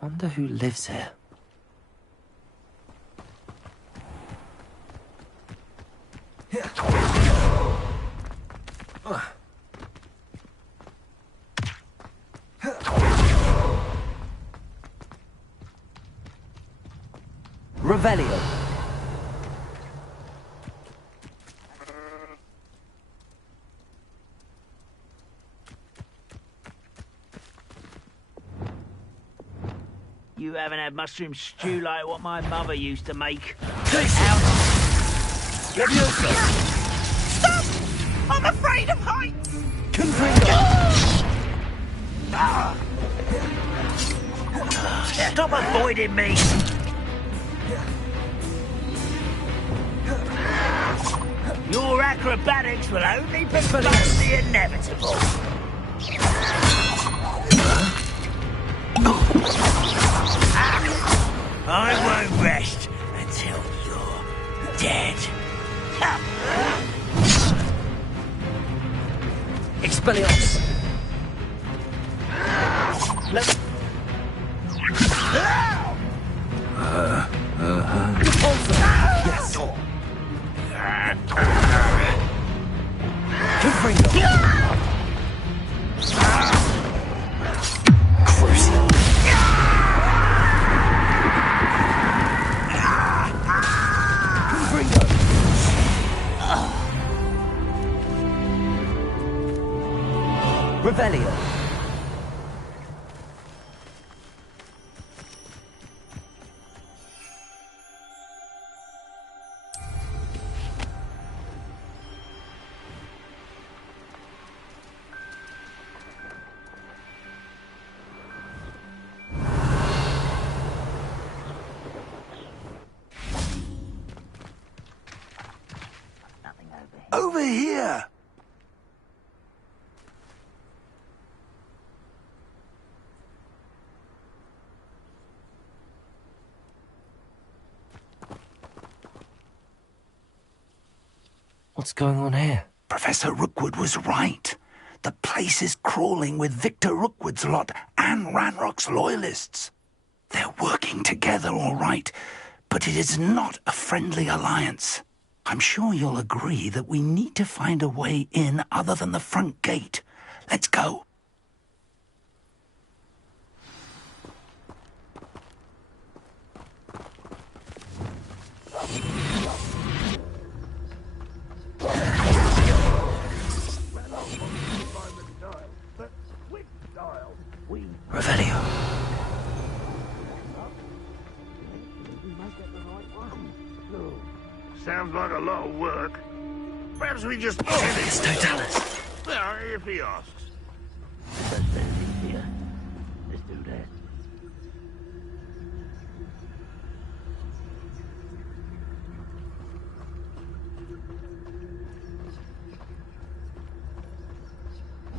Wonder who lives here. Revelio. You haven't had mushroom stew like what my mother used to make. Stop! I'm afraid of heights! Stop avoiding me! Your acrobatics will only postpone the inevitable. I won't rest until you're dead. Expelliarmus. Yes. Confringo. Crucial. Confringo. Revelio. Over here! What's going on here? Professor Rookwood was right. The place is crawling with Victor Rookwood's lot and Ranrock's loyalists. They're working together, all right, but it is not a friendly alliance. I'm sure you'll agree that we need to find a way in other than the front gate. Let's go. Revelio. Sounds like a lot of work. Perhaps we just... It's Totalis. Well, if he asks. That's easier. Let's do that.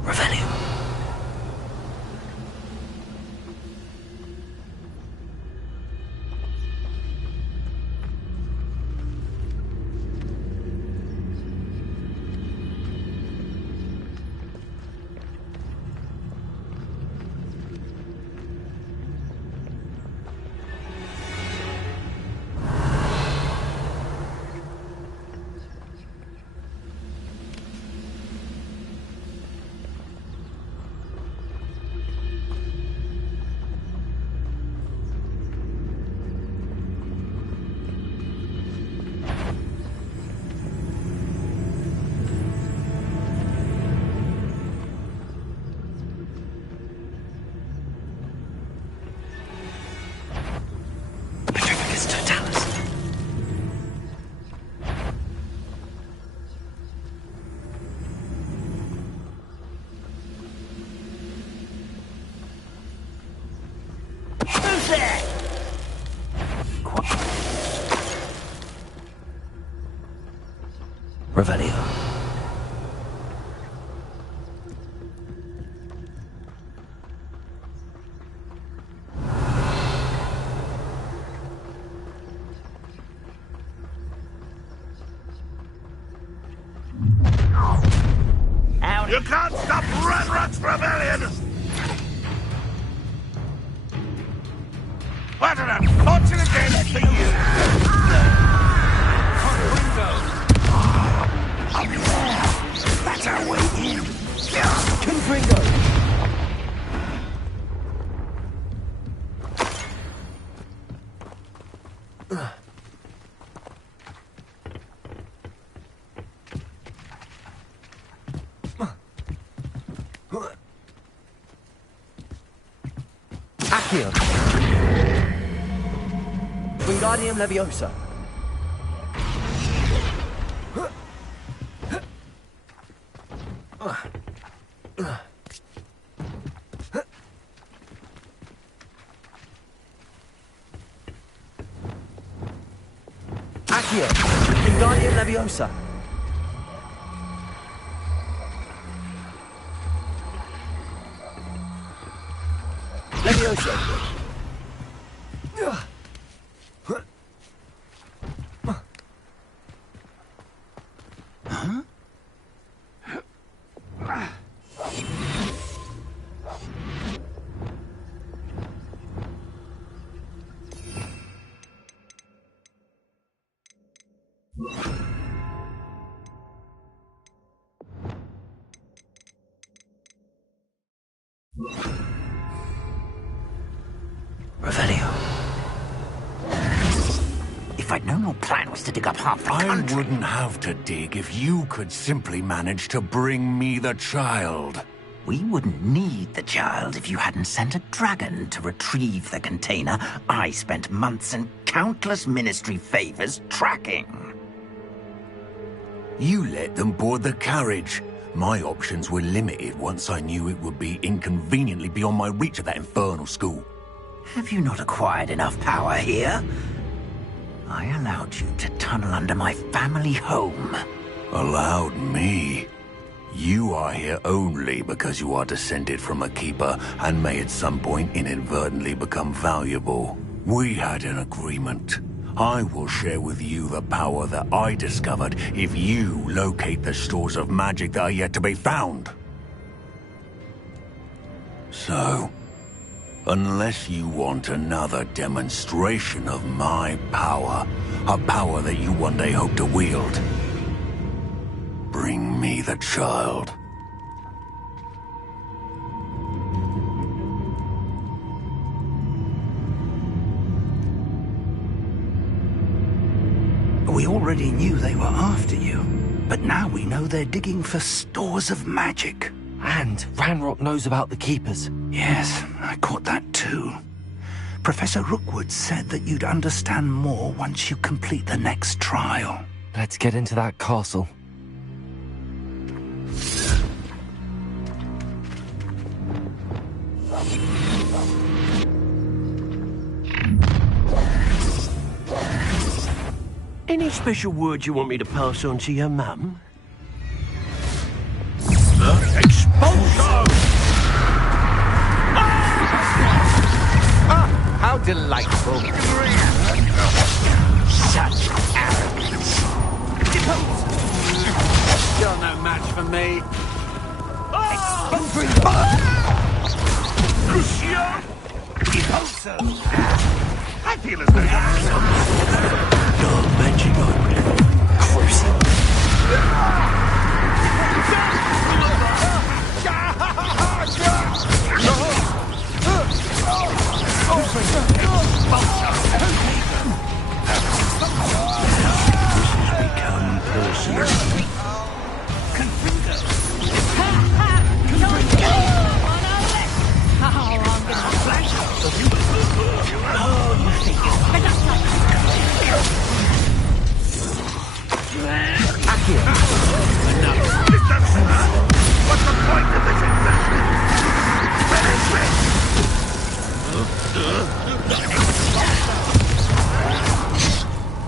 Revelio. Revelio. You can't stop Ranrock's rebellion! What an unfortunate day for you! That's our way in. Confringo! Accio. Wingardium Leviosa. Accio. Wingardium Leviosa. Leviosa. Revelio. If I'd known your plan was to dig up half the I country... wouldn't have to dig if you could simply manage to bring me the child. We wouldn't need the child if you hadn't sent a dragon to retrieve the container I spent months and countless ministry favors tracking. You let them board the carriage. My options were limited once I knew it would be inconveniently beyond my reach at that infernal school. Have you not acquired enough power here? I allowed you to tunnel under my family home. Allowed me? You are here only because you are descended from a keeper and may at some point inadvertently become valuable. We had an agreement. I will share with you the power that I discovered if you locate the stores of magic that are yet to be found. So, unless you want another demonstration of my power, a power that you one day hope to wield, bring me the child. We already knew they were after you, but now we know they're digging for stores of magic. And Ranrock knows about the Keepers. Yes, I caught that too. Professor Rookwood said that you'd understand more once you complete the next trial. Let's get into that castle. Any special words you want me to pass on to your mum? Expulso! How delightful. Such arrogance. You're no match for me. Lucio! Expulso! I feel as though Your magic on cruising. Become personal. What's the point of this investment?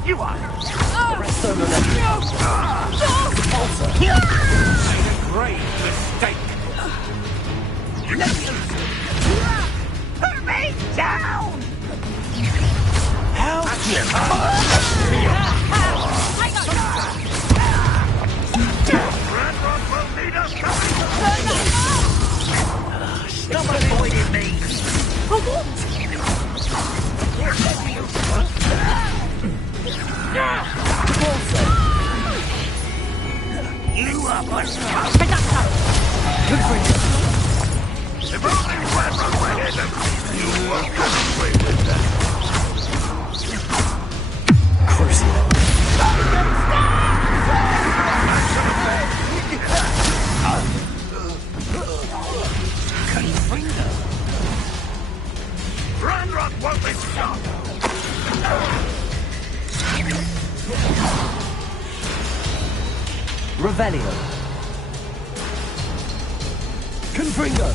You are. Made a grave mistake. Put me down! How Ranrock will need us coming. Stop avoiding me! You up on If only Ranrock went in them, you won't get away with that. Crucible. Ranrock won't be stopped. Revelio. Confringo.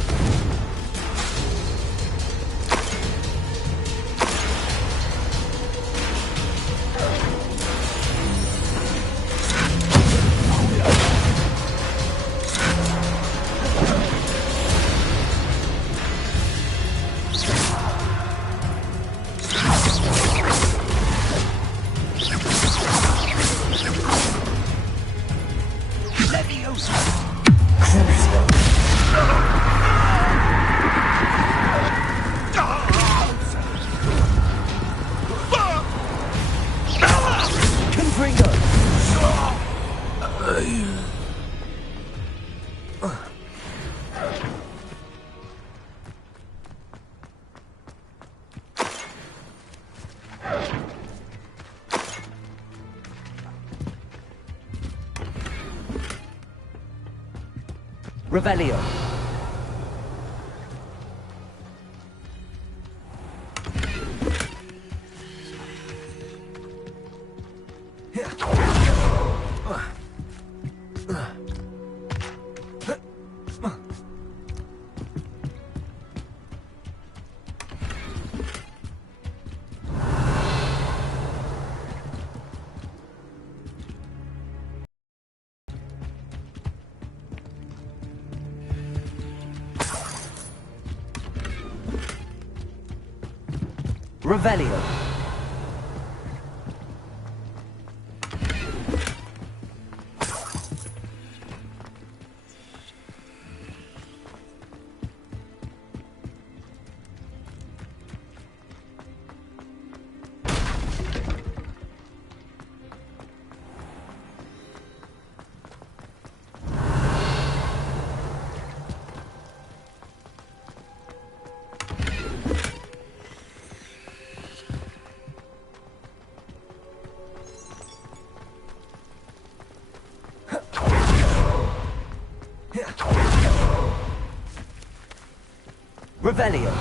Revelio. Revelio. Revelio.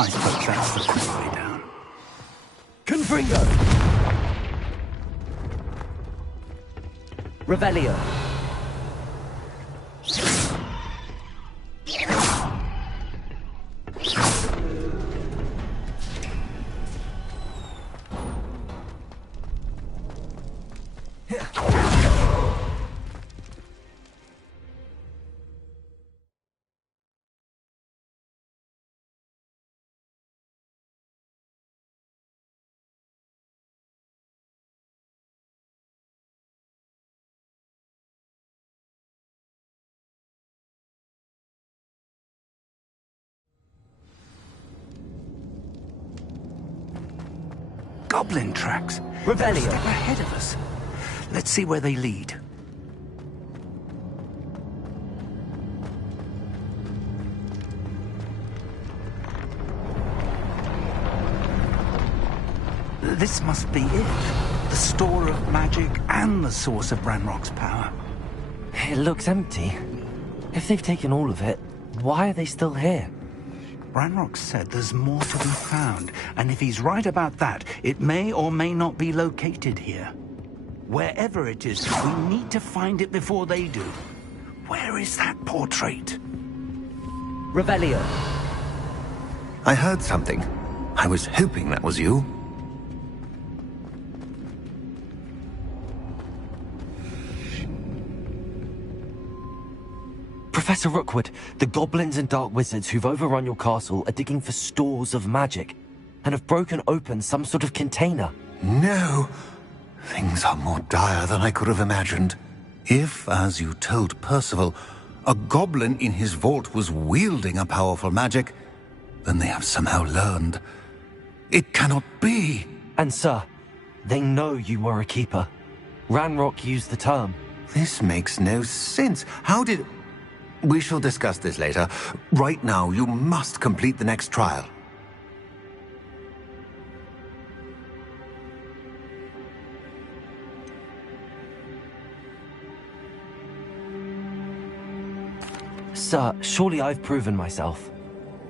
I suppose that's the quick way down. Confringo. Revelio. Goblin tracks. Revelio. They're a step ahead of us. Let's see where they lead. This must be it. The store of magic and the source of Ranrock's power. It looks empty. If they've taken all of it, why are they still here? Ranrock said there's more to be found, and if he's right about that, it may or may not be located here. Wherever it is, we need to find it before they do. Where is that portrait? Revelio. I heard something. I was hoping that was you. Professor Rookwood, the goblins and dark wizards who've overrun your castle are digging for stores of magic and have broken open some sort of container. No. Things are more dire than I could have imagined. If, as you told Percival, a goblin in his vault was wielding a powerful magic, then they have somehow learned. It cannot be! And sir, they know you were a keeper. Ranrock used the term. This makes no sense. How did... We shall discuss this later. Right now, you must complete the next trial. Sir, surely I've proven myself.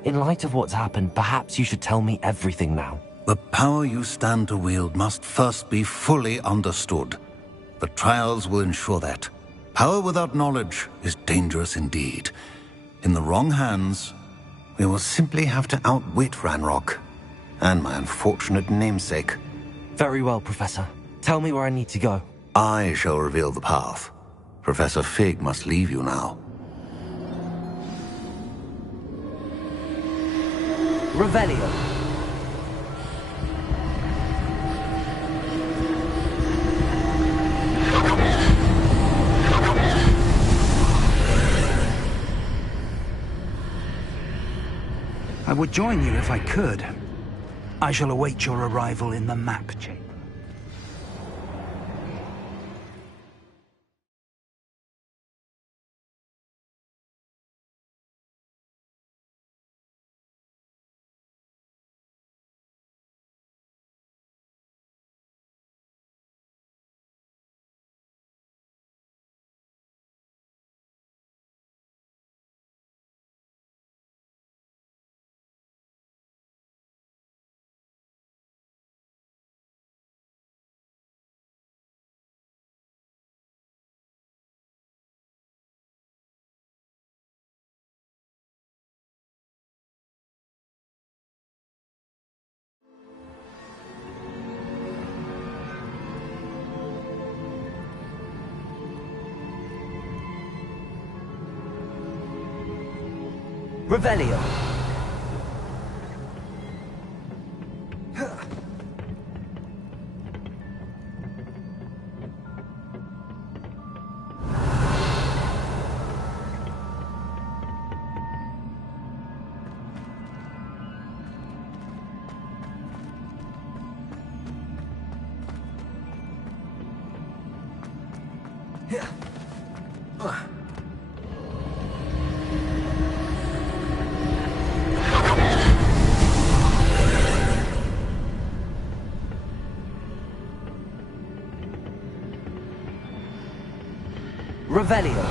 In light of what's happened, perhaps you should tell me everything now. The power you stand to wield must first be fully understood. The trials will ensure that. Power without knowledge is dangerous indeed. In the wrong hands, we will simply have to outwit Ranrock and my unfortunate namesake. Very well, Professor. Tell me where I need to go. I shall reveal the path. Professor Fig must leave you now. Revelio. I would join you if I could. I shall await your arrival in the map chamber. Revelio. Revelio.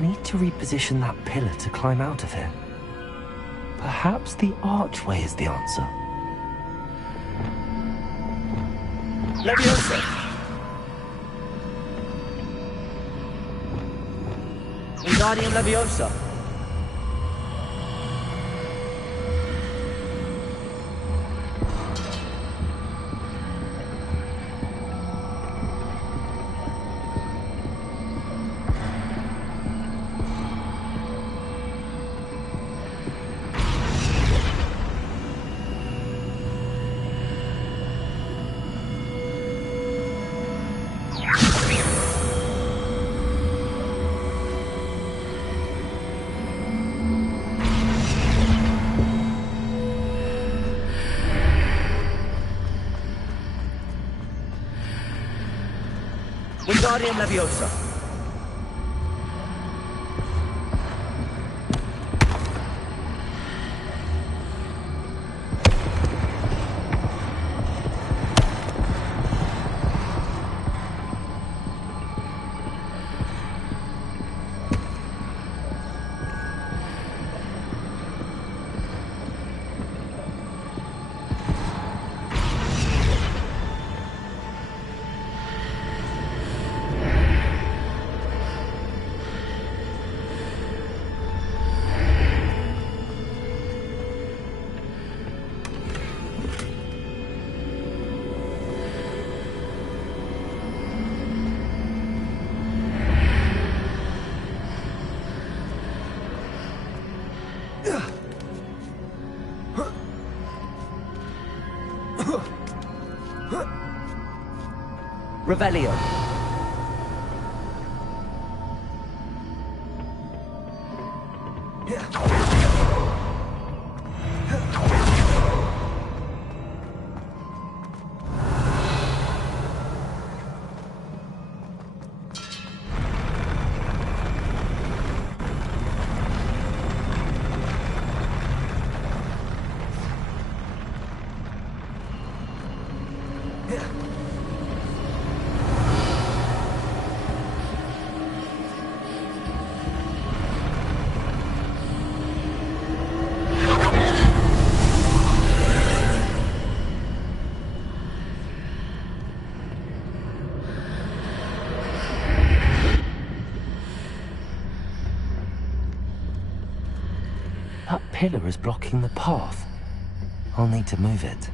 Need to reposition that pillar to climb out of here. Perhaps the archway is the answer. Leviosa! Wingardium Leviosa! Wingardium Leviosa. Revelio. That pillar is blocking the path. I'll need to move it.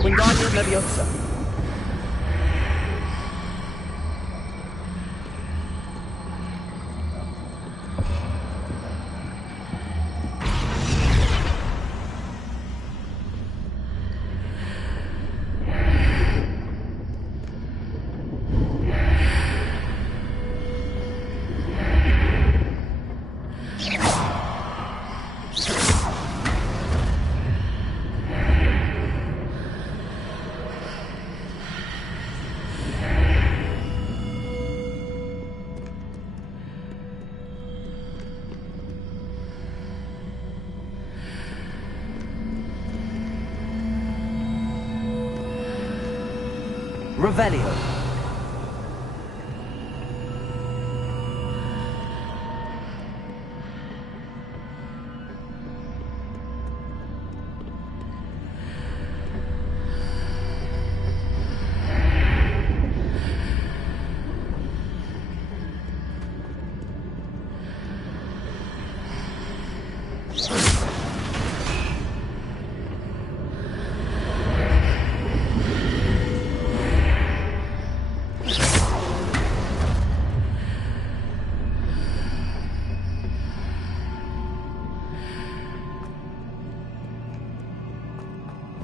Wingardium Leviosa. Revelio.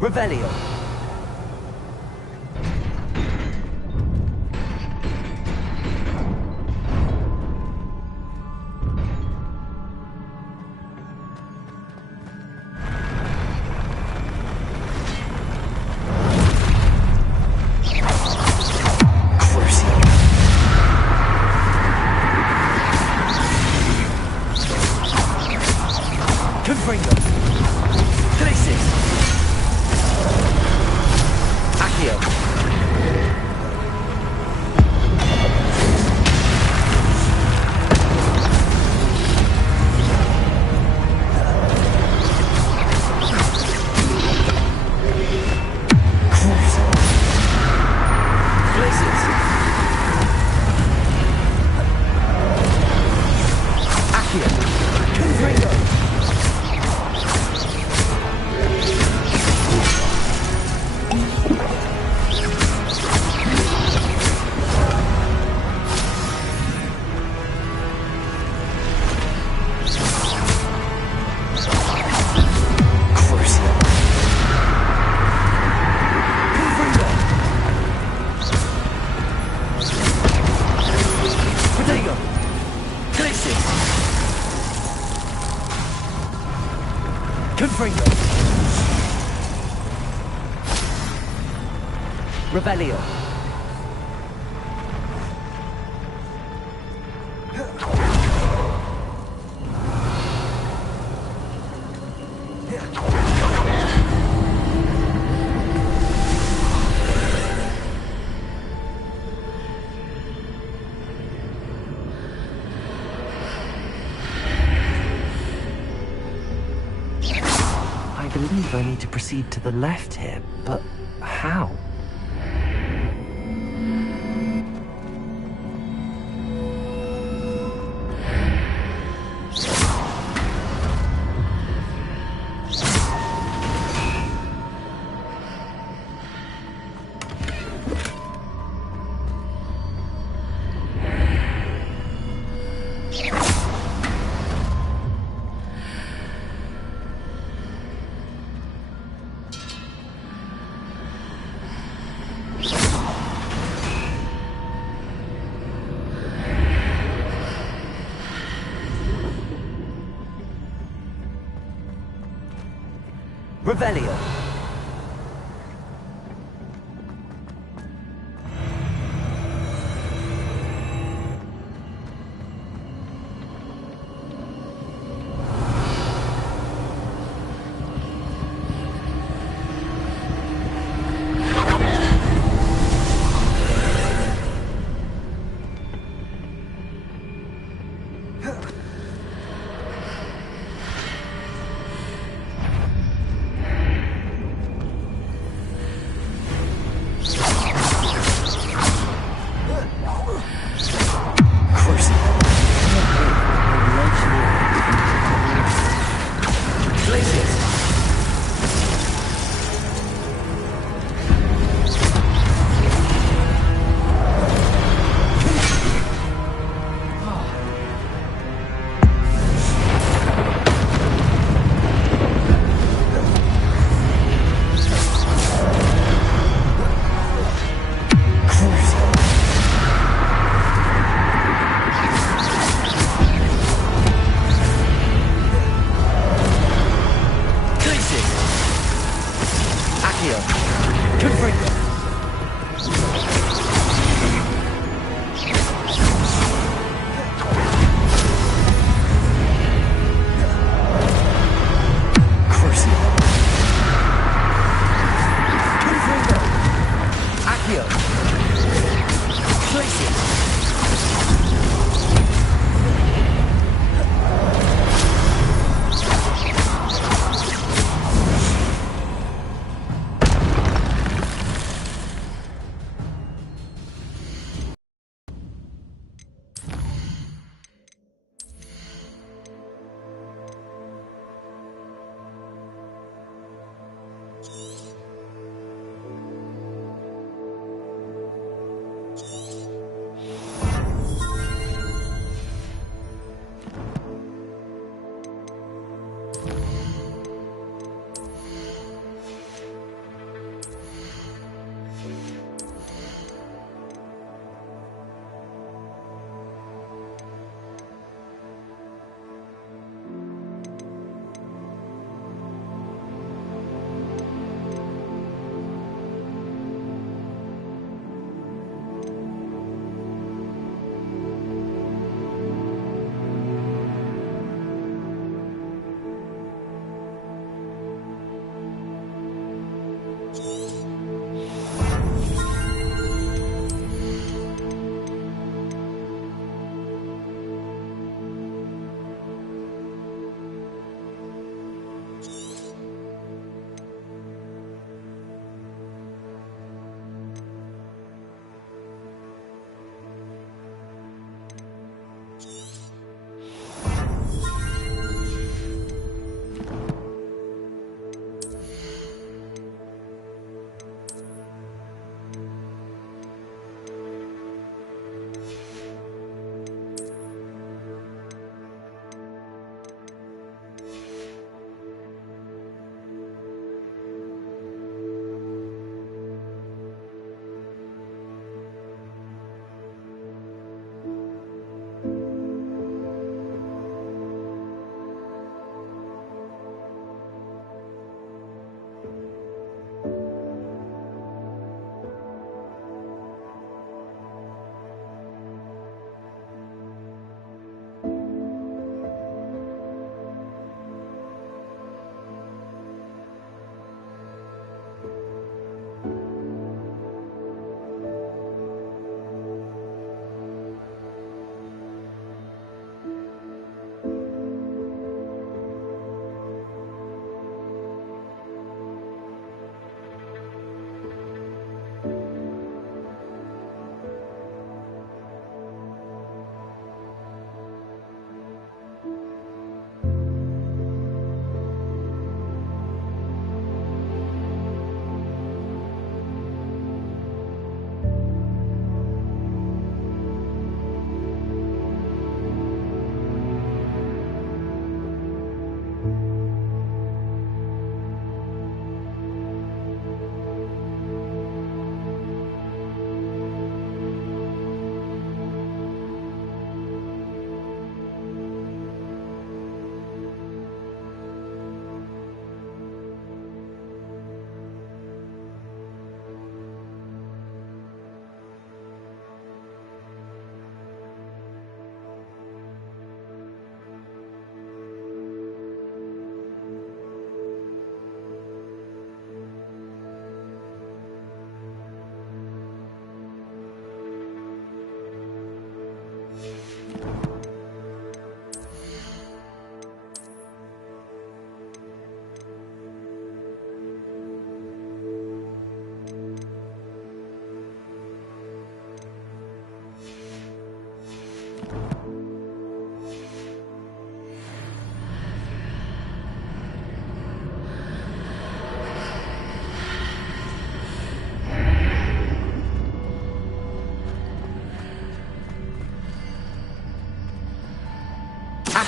Revelio. Confringo. Crisis. Accio. Glacius. Accio! Confringo! Revelio. I believe I need to proceed to the left here, but how? Revelio.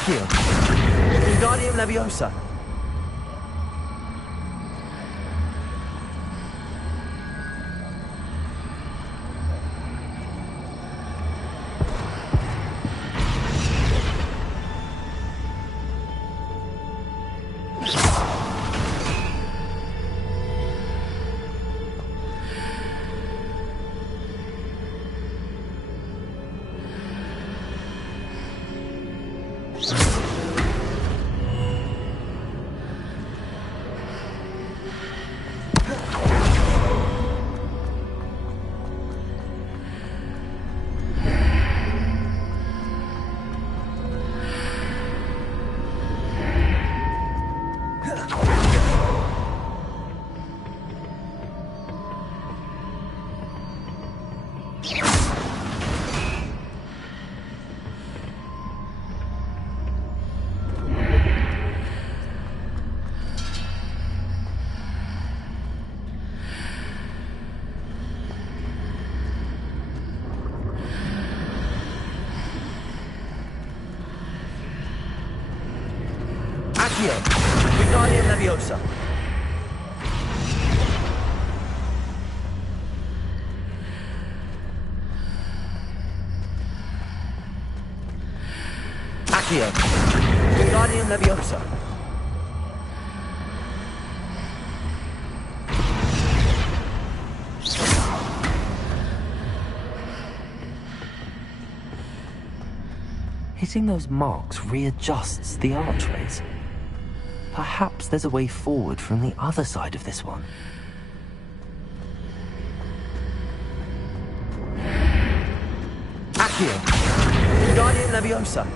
Accio. Wingardium Leviosa. Accio. Wingardium Leviosa. Accio. Wingardium Leviosa. Hitting those marks readjusts the archways. Perhaps there's a way forward from the other side of this one. Accio. Wingardium Leviosa.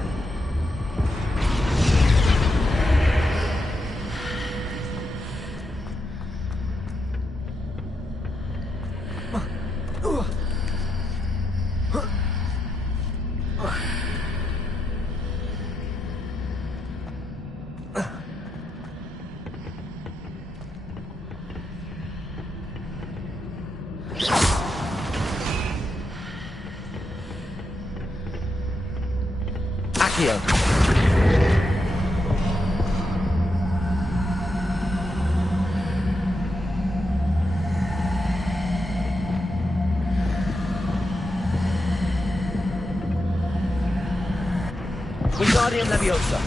Accio. Wingardium Leviosa.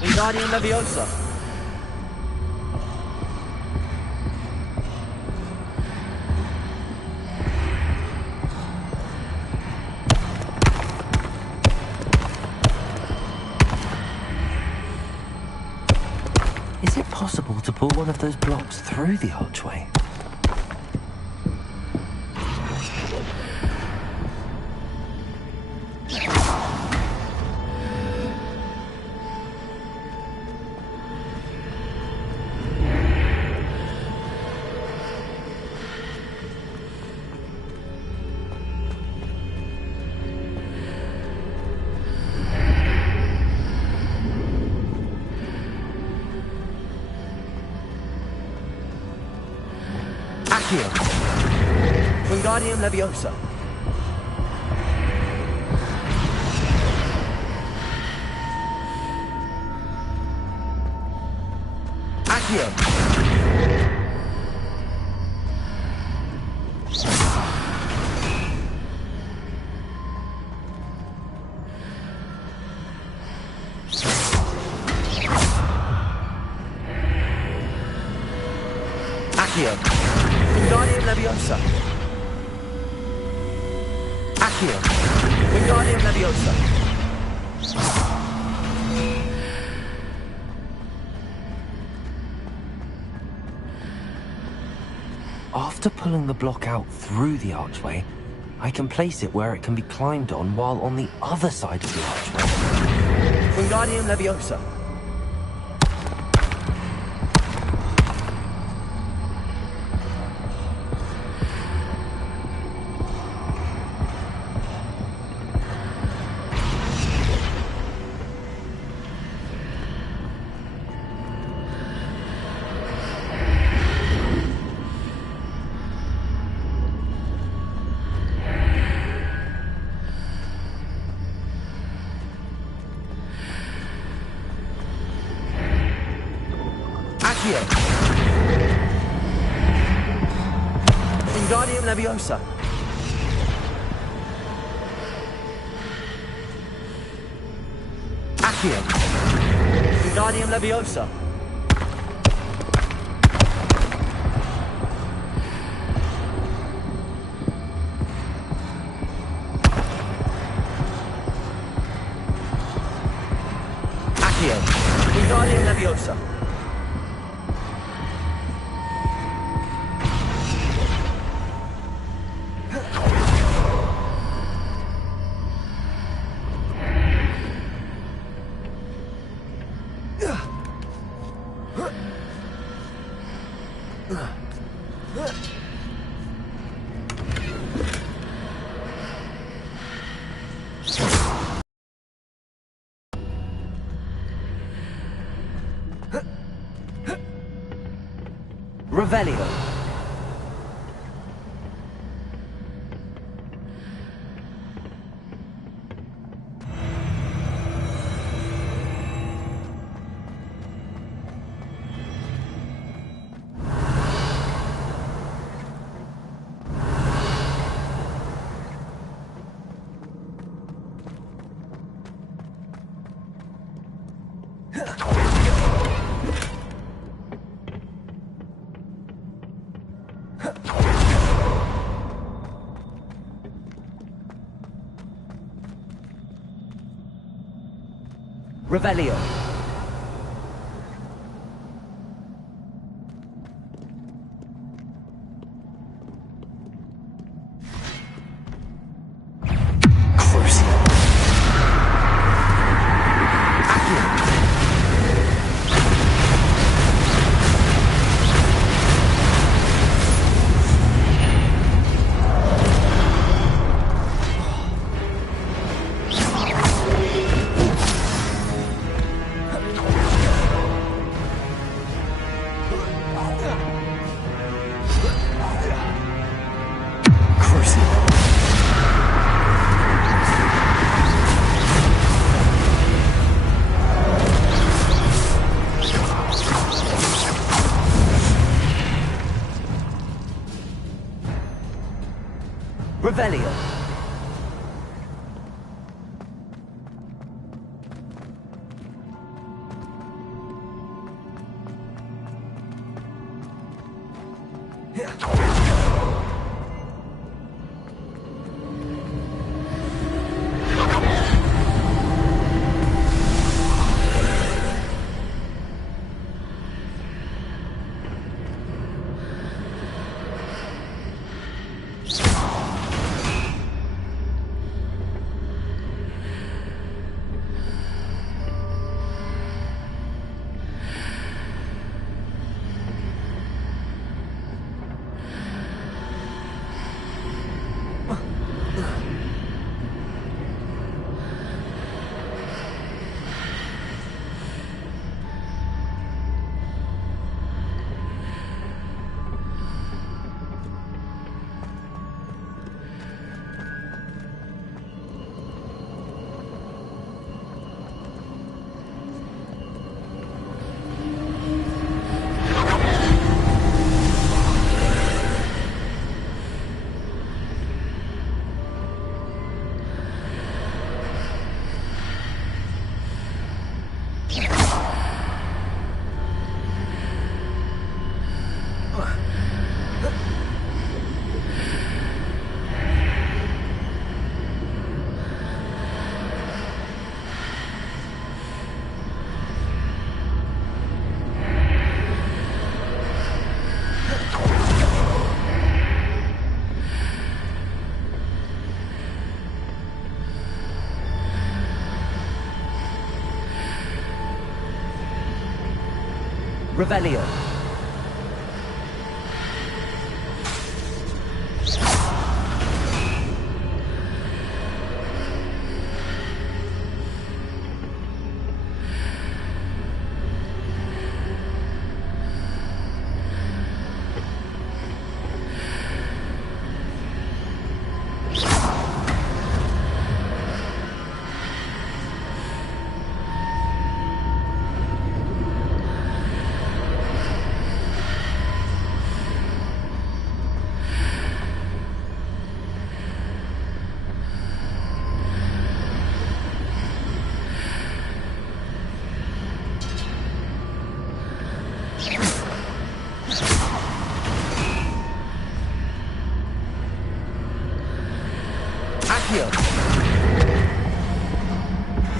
Wingardium Leviosa. Is it possible to pull one of those blocks through the archway? Accio. Wingardium Leviosa. Accio. Accio. Wingardium Accio. Wingardium Leviosa. After pulling the block out through the archway, I can place it where it can be climbed on while on the other side of the archway. Wingardium Leviosa. Accio. Wingardium Leviosa. Accio. Wingardium Leviosa. Accio. Wingardium Leviosa. Revelio. Revelio. Revelio. Revelio.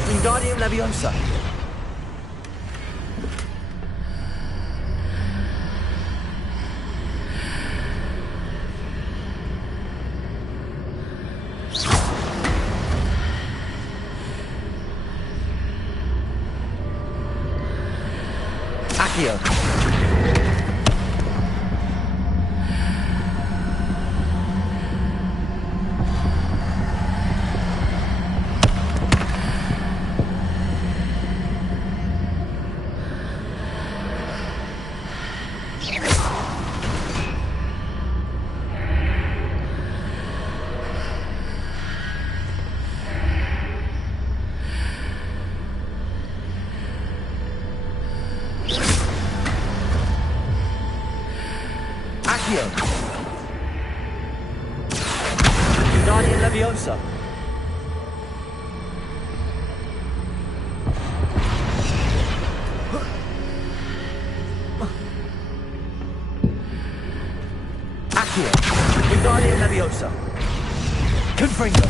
Wingardium Leviosa. Accio. Wingardium Leviosa. Accio. Wingardium Leviosa. Confringo.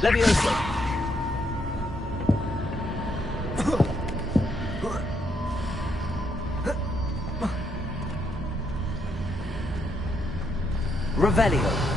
Leviosa. Revelio.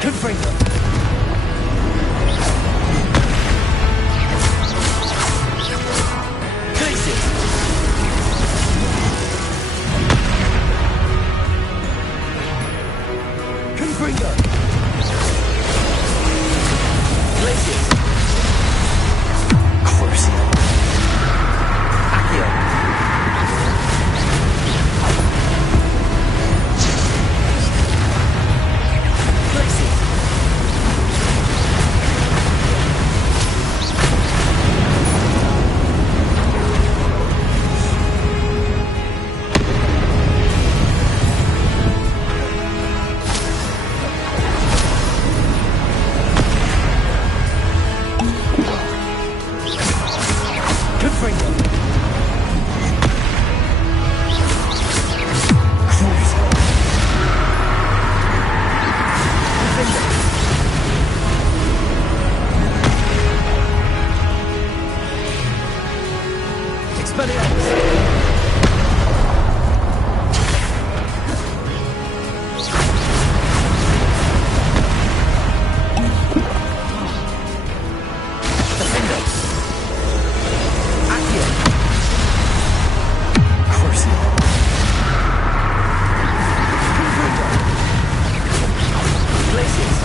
Confringo. Glacius. Confringo. Glacius. Crucio. Accio. Glacius. Confringo. Crucio. Confringo. Expelliarmus. Defendo. Accio. Crucio. Confringo. Glacius.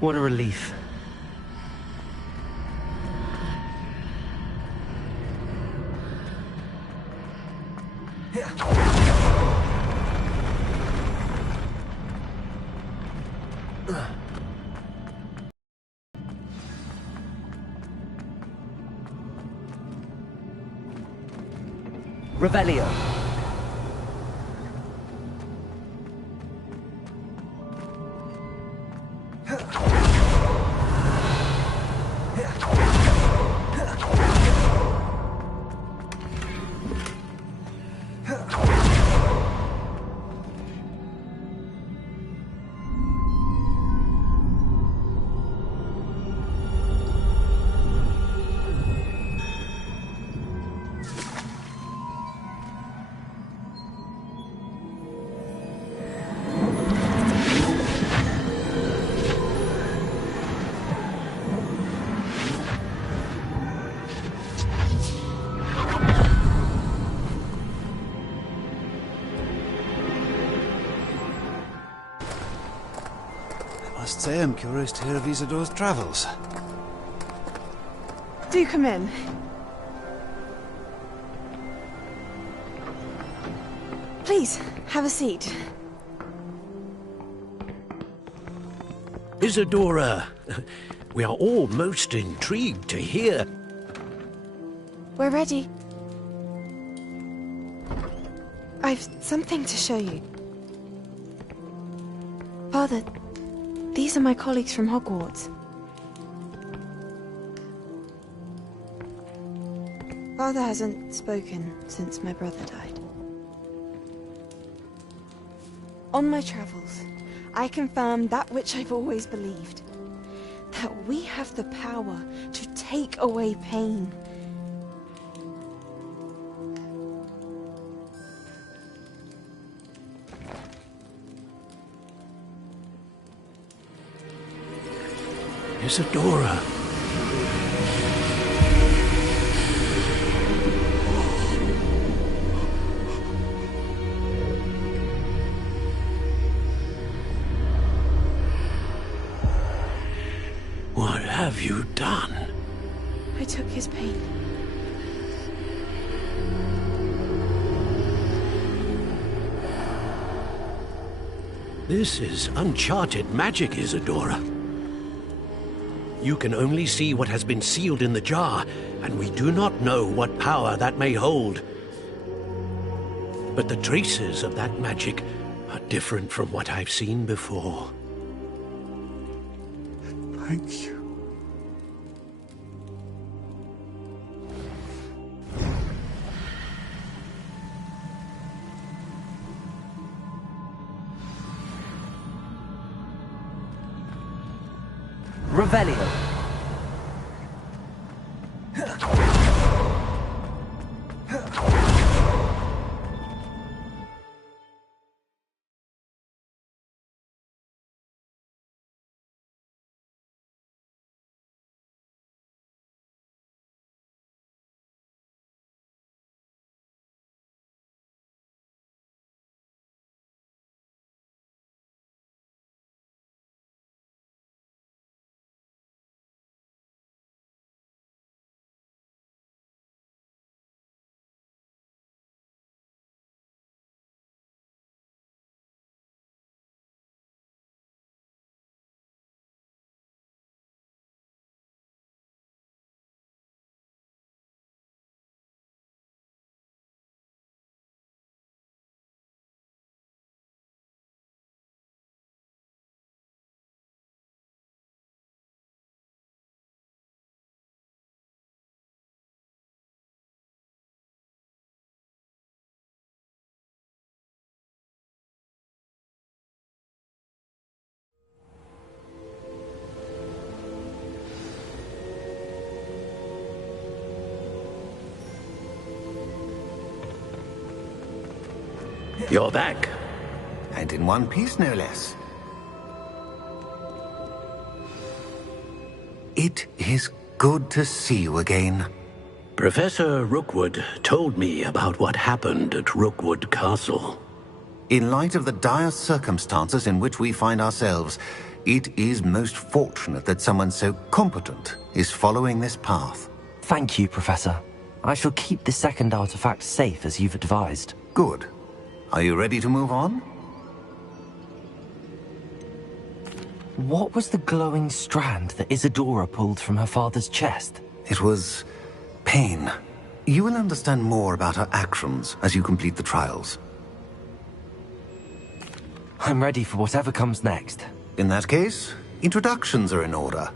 What a relief. Revelio. I must say I'm curious to hear of Isidore's travels. Do come in. Please, have a seat. Isadora, we are all most intrigued to hear. We're ready. I've something to show you. Father, these are my colleagues from Hogwarts. Father hasn't spoken since my brother died. On my travels, I confirmed that which I've always believed. That we have the power to take away pain. Isadora. What have you done? I took his pain. This is uncharted magic, Isadora. You can only see what has been sealed in the jar, and we do not know what power that may hold. But the traces of that magic are different from what I've seen before. Thank you. Revelio. You're back. And in one piece, no less. It is good to see you again. Professor Rookwood told me about what happened at Rookwood Castle. In light of the dire circumstances in which we find ourselves, it is most fortunate that someone so competent is following this path. Thank you, Professor. I shall keep the second artifact safe as you've advised. Good. Are you ready to move on? What was the glowing strand that Isadora pulled from her father's chest? It was pain. You will understand more about her actions as you complete the trials. I'm ready for whatever comes next. In that case, introductions are in order.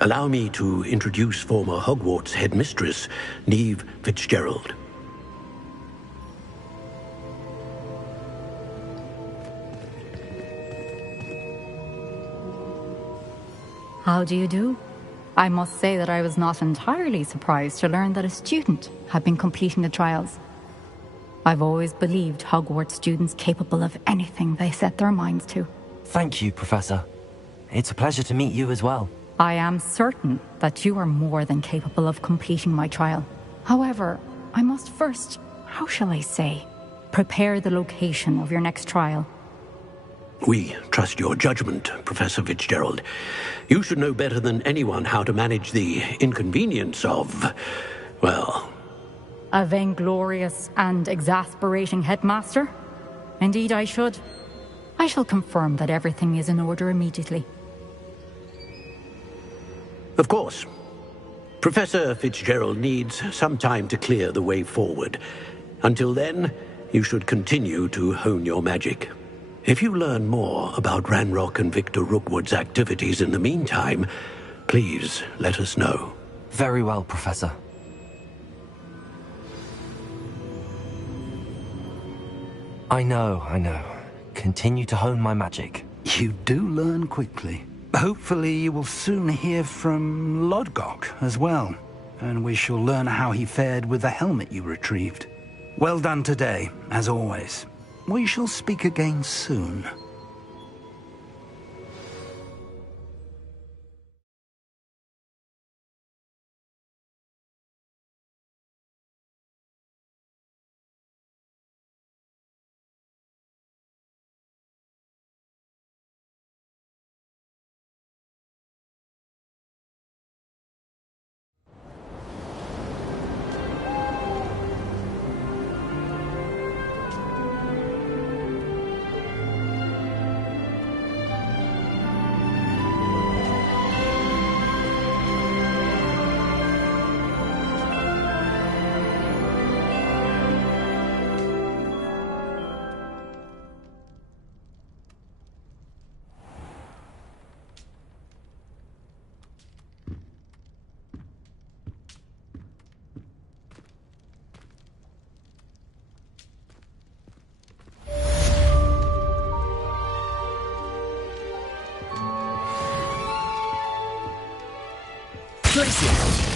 Allow me to introduce former Hogwarts headmistress, Neve Fitzgerald. How do you do? I must say that I was not entirely surprised to learn that a student had been completing the trials. I've always believed Hogwarts students capable of anything they set their minds to. Thank you, Professor. It's a pleasure to meet you as well. I am certain that you are more than capable of completing my trial. However, I must first, how shall I say, prepare the location of your next trial. We trust your judgment, Professor Fitzgerald. You should know better than anyone how to manage the inconvenience of, well... A vainglorious and exasperating headmaster? Indeed I should. I shall confirm that everything is in order immediately. Of course. Professor Fitzgerald needs some time to clear the way forward. Until then, you should continue to hone your magic. If you learn more about Ranrock and Victor Rookwood's activities in the meantime, please let us know. Very well, Professor. I know. Continue to hone my magic. You do learn quickly. Hopefully you will soon hear from Lodgok as well, and we shall learn how he fared with the helmet you retrieved. Well done today, as always. We shall speak again soon. exist.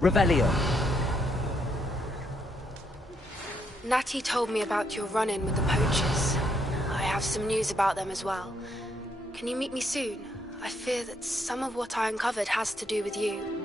Revelio. Natty told me about your run-in with the poachers. I have some news about them as well. Can you meet me soon? I fear that some of what I uncovered has to do with you.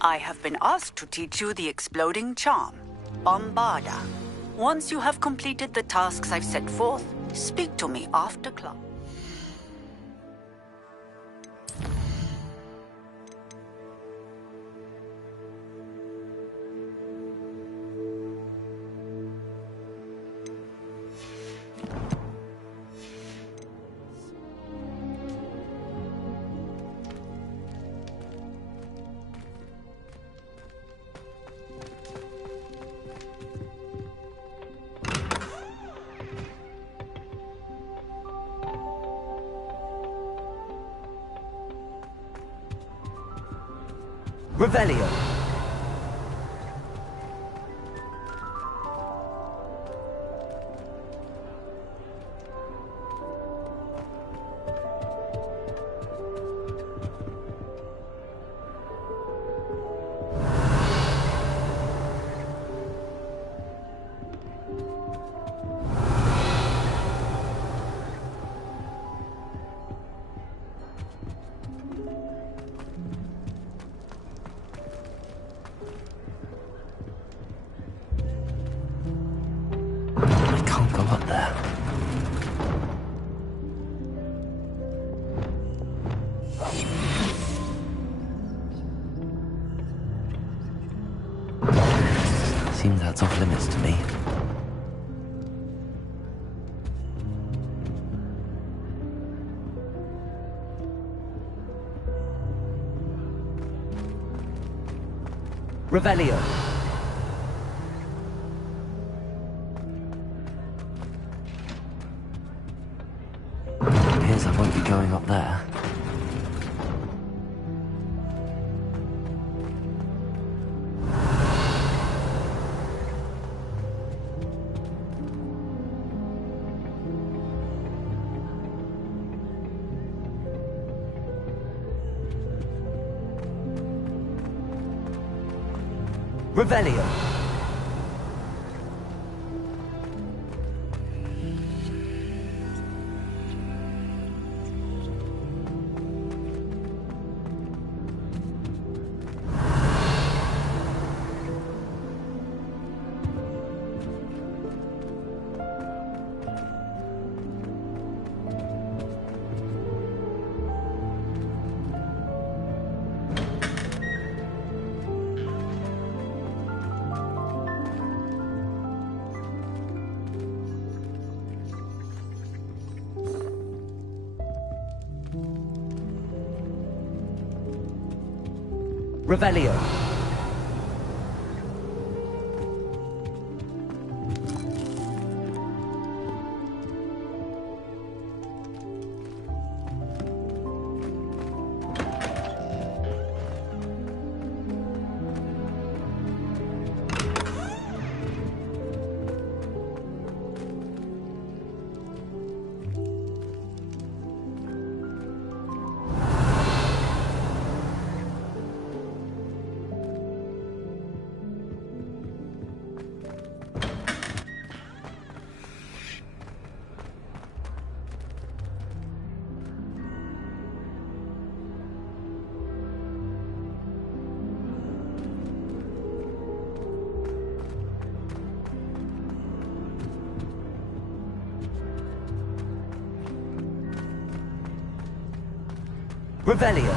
I have been asked to teach you the exploding charm, Bombarda. Once you have completed the tasks I've set forth, speak to me after class. Revelio. Go up there. Seems that's off limits to me. Revelio. I won't be going up there. Revelio. Revelio. Revelio.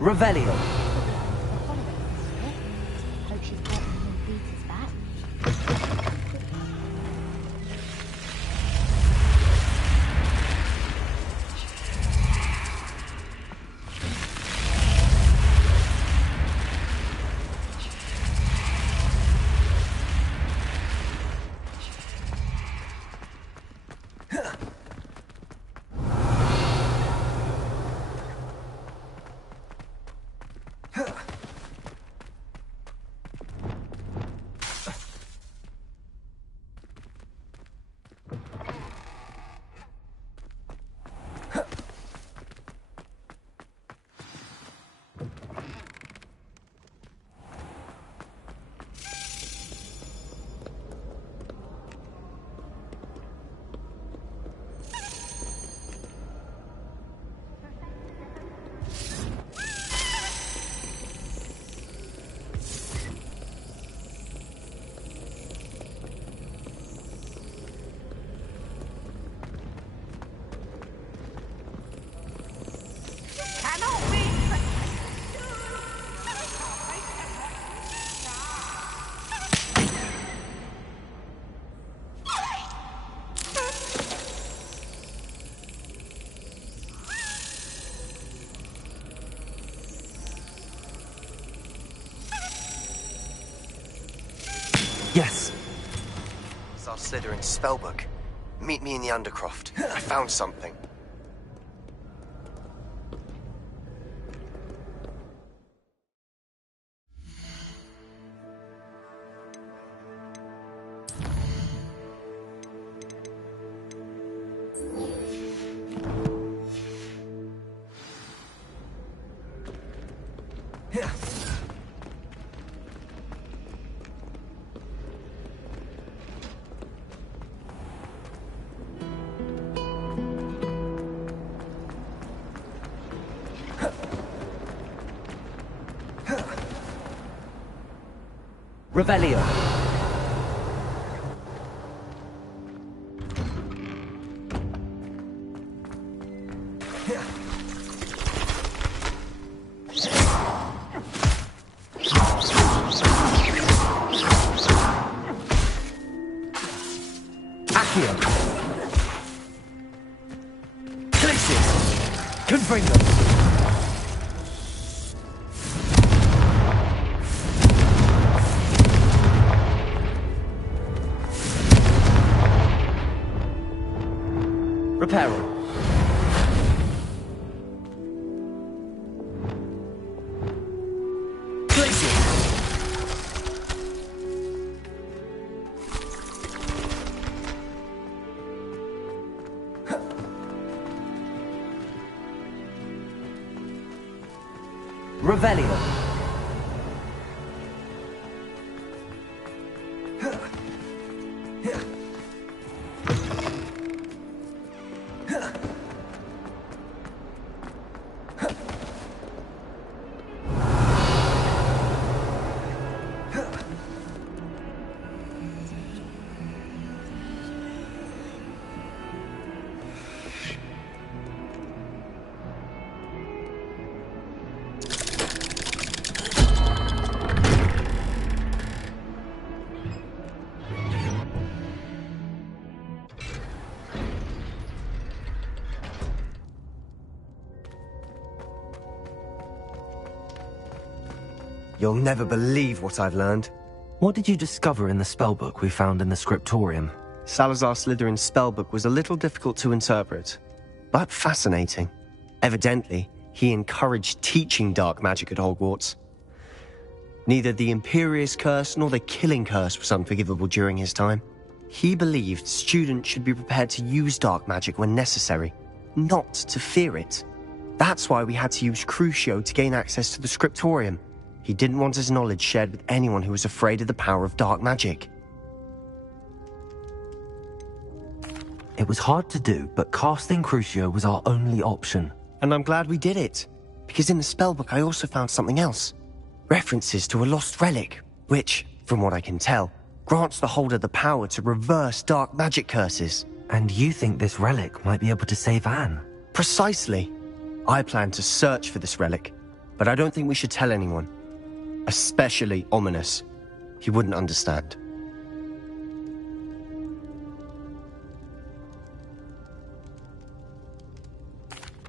Revelio. Hope she's got more beaters back. Yes. It's our Slytherin spellbook. Meet me in the Undercroft. I found something. Revelio. Accio. Glacius. Confringo. Reparo. Glacius. Revelio. You'll never believe what I've learned. What did you discover in the spellbook we found in the scriptorium? Salazar Slytherin's spellbook was a little difficult to interpret, but fascinating. Evidently, he encouraged teaching dark magic at Hogwarts. Neither the Imperious Curse nor the Killing Curse was unforgivable during his time. He believed students should be prepared to use dark magic when necessary, not to fear it. That's why we had to use Crucio to gain access to the scriptorium. He didn't want his knowledge shared with anyone who was afraid of the power of dark magic. It was hard to do, but casting Crucio was our only option. And I'm glad we did it, because in the spellbook I also found something else. References to a lost relic, which, from what I can tell, grants the holder the power to reverse dark magic curses. And you think this relic might be able to save Anne? Precisely. I plan to search for this relic, but I don't think we should tell anyone. Especially Ominous. He wouldn't understand.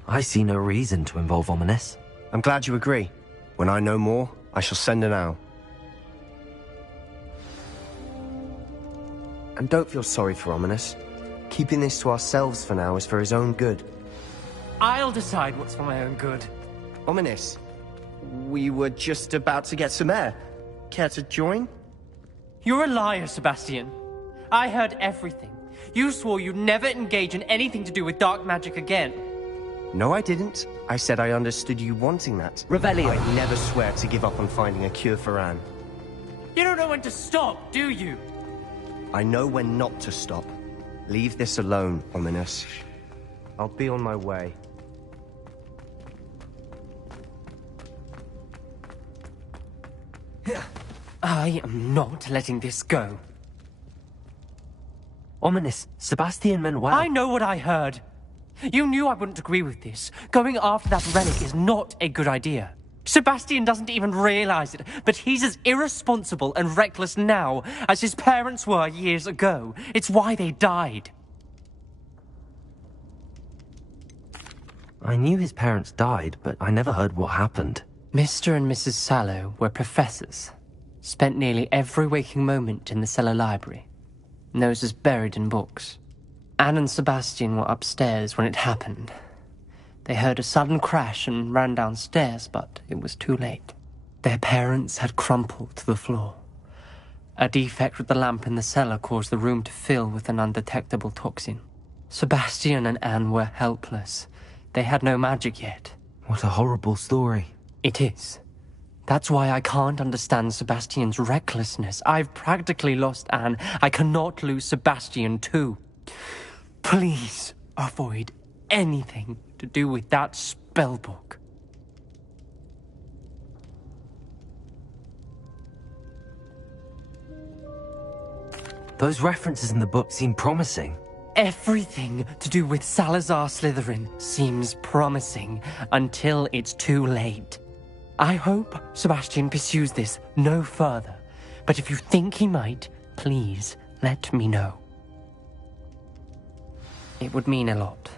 I see no reason to involve Ominous. I'm glad you agree. When I know more, I shall send an owl. And don't feel sorry for Ominous. Keeping this to ourselves for now is for his own good. I'll decide what's for my own good. Ominous, we were just about to get some air. Care to join? You're a liar, Sebastian. I heard everything. You swore you'd never engage in anything to do with dark magic again. No, I didn't. I said I understood you wanting that. Revelio. I'd never swear to give up on finding a cure for Anne. You don't know when to stop, do you? I know when not to stop. Leave this alone, Ominous. I'll be on my way. I am not letting this go. Ominous, Sebastian meant well. I know what I heard. You knew I wouldn't agree with this. Going after that relic is not a good idea. Sebastian doesn't even realize it, but he's as irresponsible and reckless now as his parents were years ago. It's why they died. I knew his parents died, but I never heard what happened. Mr. and Mrs. Sallow were professors. Spent nearly every waking moment in the cellar library. Noses buried in books. Anne and Sebastian were upstairs when it happened. They heard a sudden crash and ran downstairs, but it was too late. Their parents had crumpled to the floor. A defect with the lamp in the cellar caused the room to fill with an undetectable toxin. Sebastian and Anne were helpless. They had no magic yet. What a horrible story. It is. That's why I can't understand Sebastian's recklessness. I've practically lost Anne. I cannot lose Sebastian too. Please avoid anything to do with that spellbook. Those references in the book seem promising. Everything to do with Salazar Slytherin seems promising until it's too late. I hope Sebastian pursues this no further, but if you think he might, please let me know. It would mean a lot.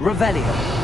Revelio.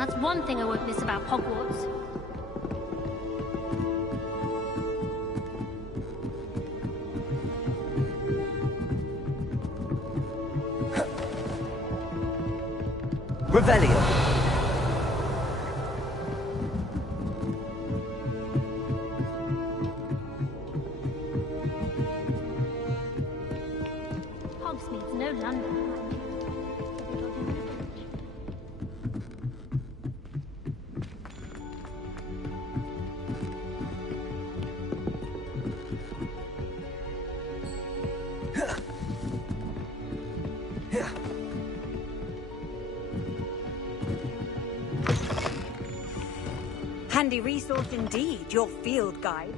That's one thing I won't miss about Hogwarts. Revelio. Hogsmeade's no London. Handy resource indeed, your field guide.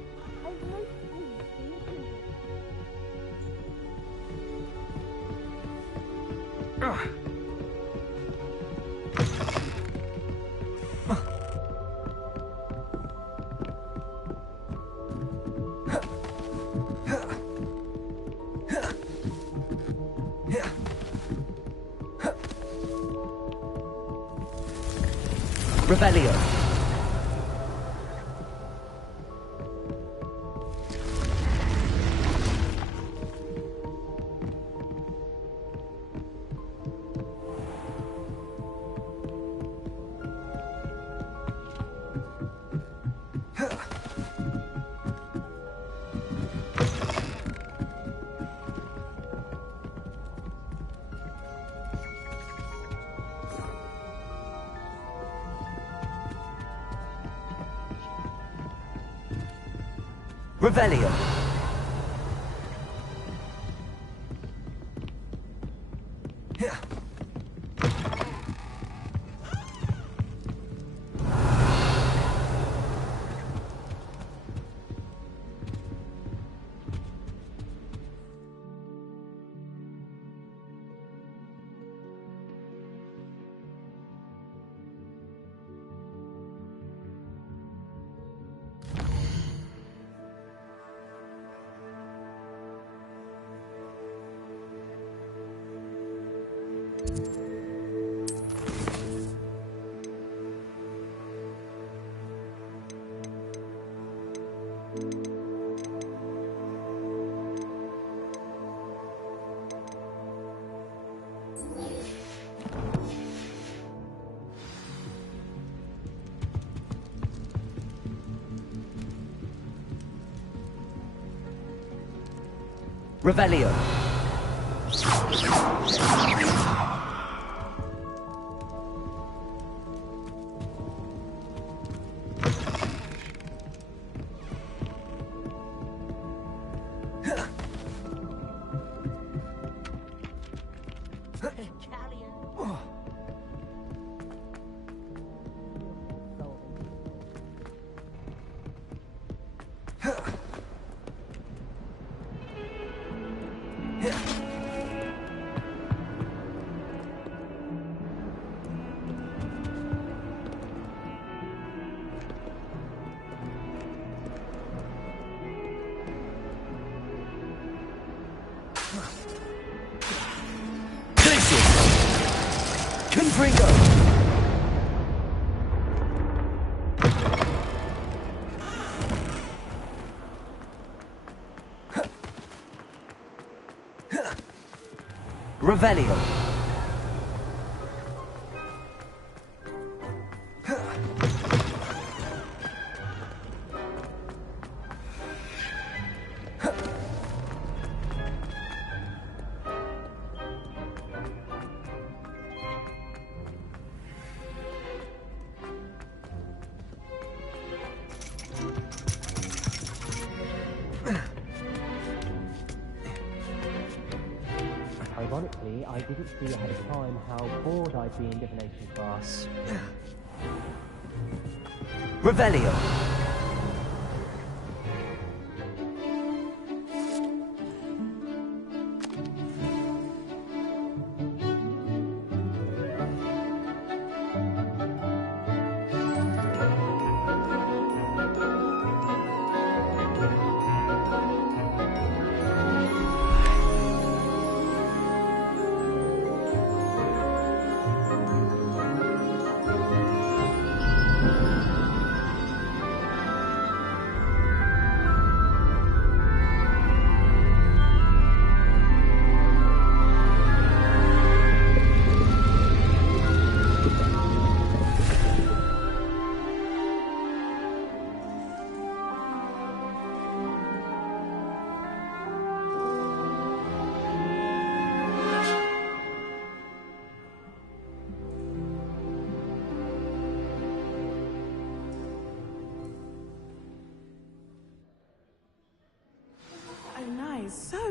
Revelio. Revelio. Revelio. Confringo! Revelio. Ironically, I didn't see ahead of time how bored I'd be in divination class. Revelio.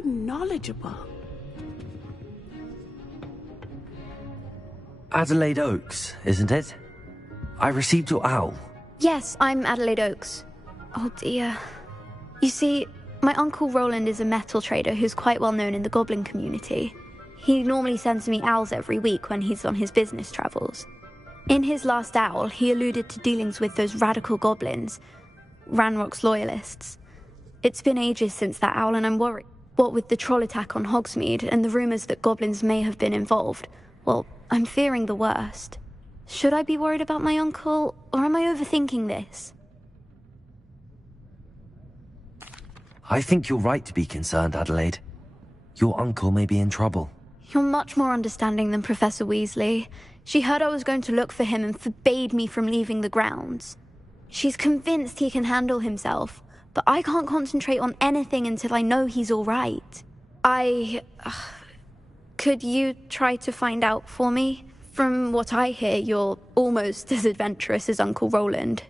knowledgeable. Adelaide Oaks, isn't it? I received your owl. Yes, I'm Adelaide Oaks. Oh dear. You see, my Uncle Roland is a metal trader who's quite well known in the goblin community. He normally sends me owls every week when he's on his business travels. In his last owl, he alluded to dealings with those radical goblins, Ranrock's loyalists. It's been ages since that owl, and I'm worried. What with the troll attack on Hogsmeade and the rumours that goblins may have been involved, well, I'm fearing the worst. Should I be worried about my uncle, or am I overthinking this? I think you're right to be concerned, Adelaide. Your uncle may be in trouble. You're much more understanding than Professor Weasley. She heard I was going to look for him and forbade me from leaving the grounds. She's convinced he can handle himself, but I can't concentrate on anything until I know he's all right. Could you try to find out for me? From what I hear, you're almost as adventurous as Uncle Roland.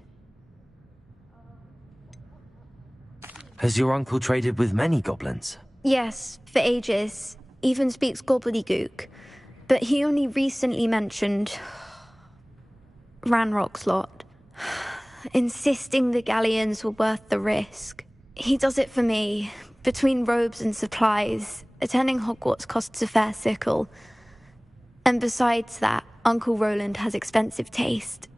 Has your uncle traded with many goblins? Yes, for ages. Even speaks gobbledygook. But he only recently mentioned Ranrock's lot, insisting the galleons were worth the risk. He does it for me. Between robes and supplies, attending Hogwarts costs a fair sickle. And besides that, Uncle Roland has expensive taste.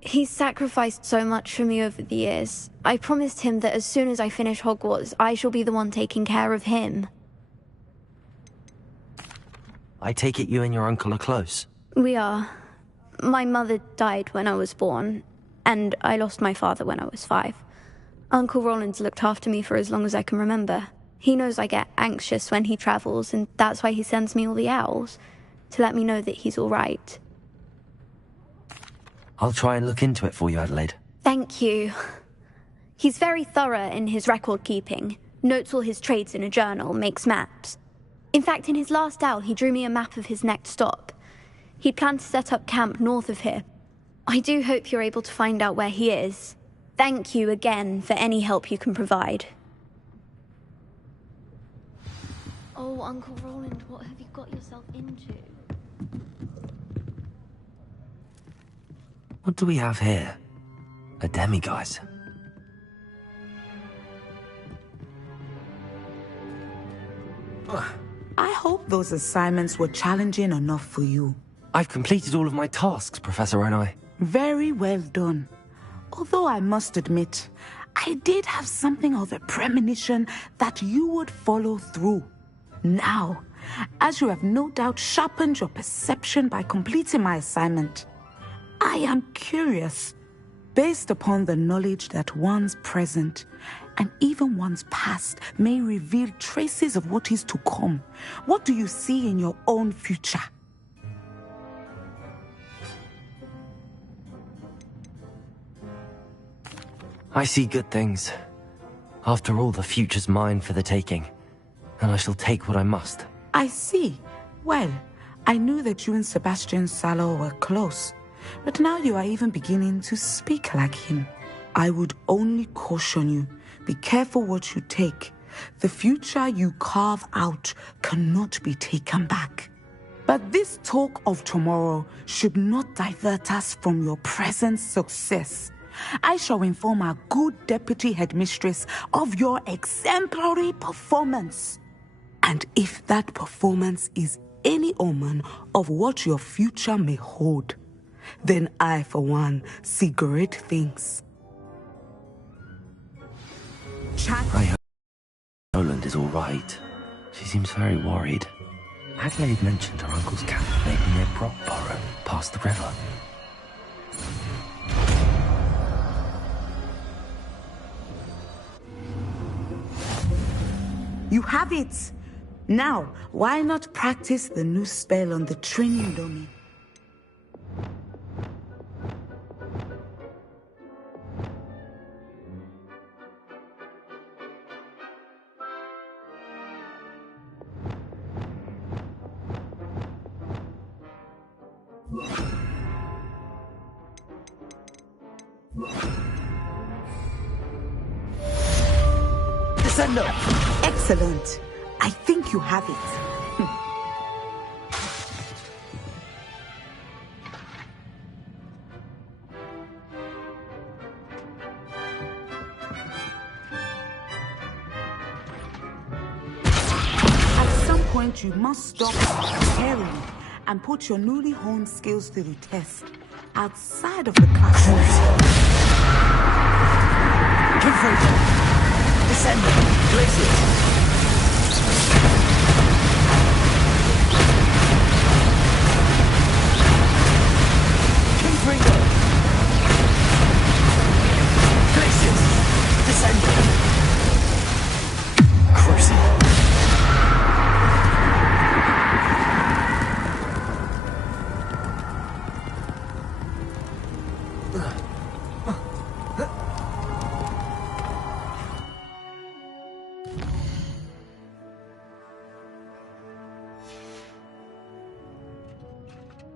He's sacrificed so much for me over the years. I promised him that as soon as I finish Hogwarts, I shall be the one taking care of him. I take it you and your uncle are close. We are. My mother died when I was born, and I lost my father when I was 5. Uncle Roland's looked after me for as long as I can remember. He knows I get anxious when he travels, and that's why he sends me all the owls, to let me know that he's all right. I'll try and look into it for you, Adelaide. Thank you. He's very thorough in his record keeping, notes all his trades in a journal, makes maps. In fact, in his last owl, he drew me a map of his next stop. He'd planned to set up camp north of here. I do hope you're able to find out where he is. Thank you again for any help you can provide. Oh, Uncle Roland, what have you got yourself into? What do we have here? A demiguise. I hope those assignments were challenging enough for you. I've completed all of my tasks, Professor Onai. Very well done. Although I must admit, I did have something of a premonition that you would follow through. Now, as you have no doubt sharpened your perception by completing my assignment, I am curious, based upon the knowledge that one's present and even one's past may reveal traces of what is to come. What do you see in your own future? I see good things. After all, the future's mine for the taking, and I shall take what I must. I see. Well, I knew that you and Sebastian Sallow were close, but now you are even beginning to speak like him. I would only caution you, be careful what you take. The future you carve out cannot be taken back. But this talk of tomorrow should not divert us from your present success. I shall inform our good deputy headmistress of your exemplary performance. And if that performance is any omen of what your future may hold, then I, for one, see great things. I hope Roland is all right. She seems very worried. Adelaide mentioned her uncle's camp may be near Brockborough, past the river. You have it! Now, why not practice the new spell on the training dummy? Descendo! Excellent. I think you have it. At some point, you must stop caring and put your newly honed skills to the test outside of the classroom. Confronted. Descending. Glaciers. Confringo. Glaciers. Descending. Cruising.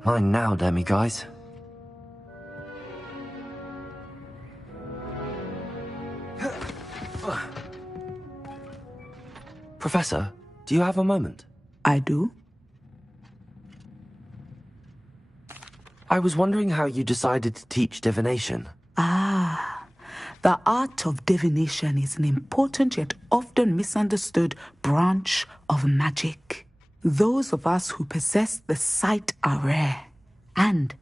Mine now, demi-guys. Professor, do you have a moment? I do. I was wondering how you decided to teach divination. The art of divination is an important yet often misunderstood branch of magic. Those of us who possess the sight are rare, and,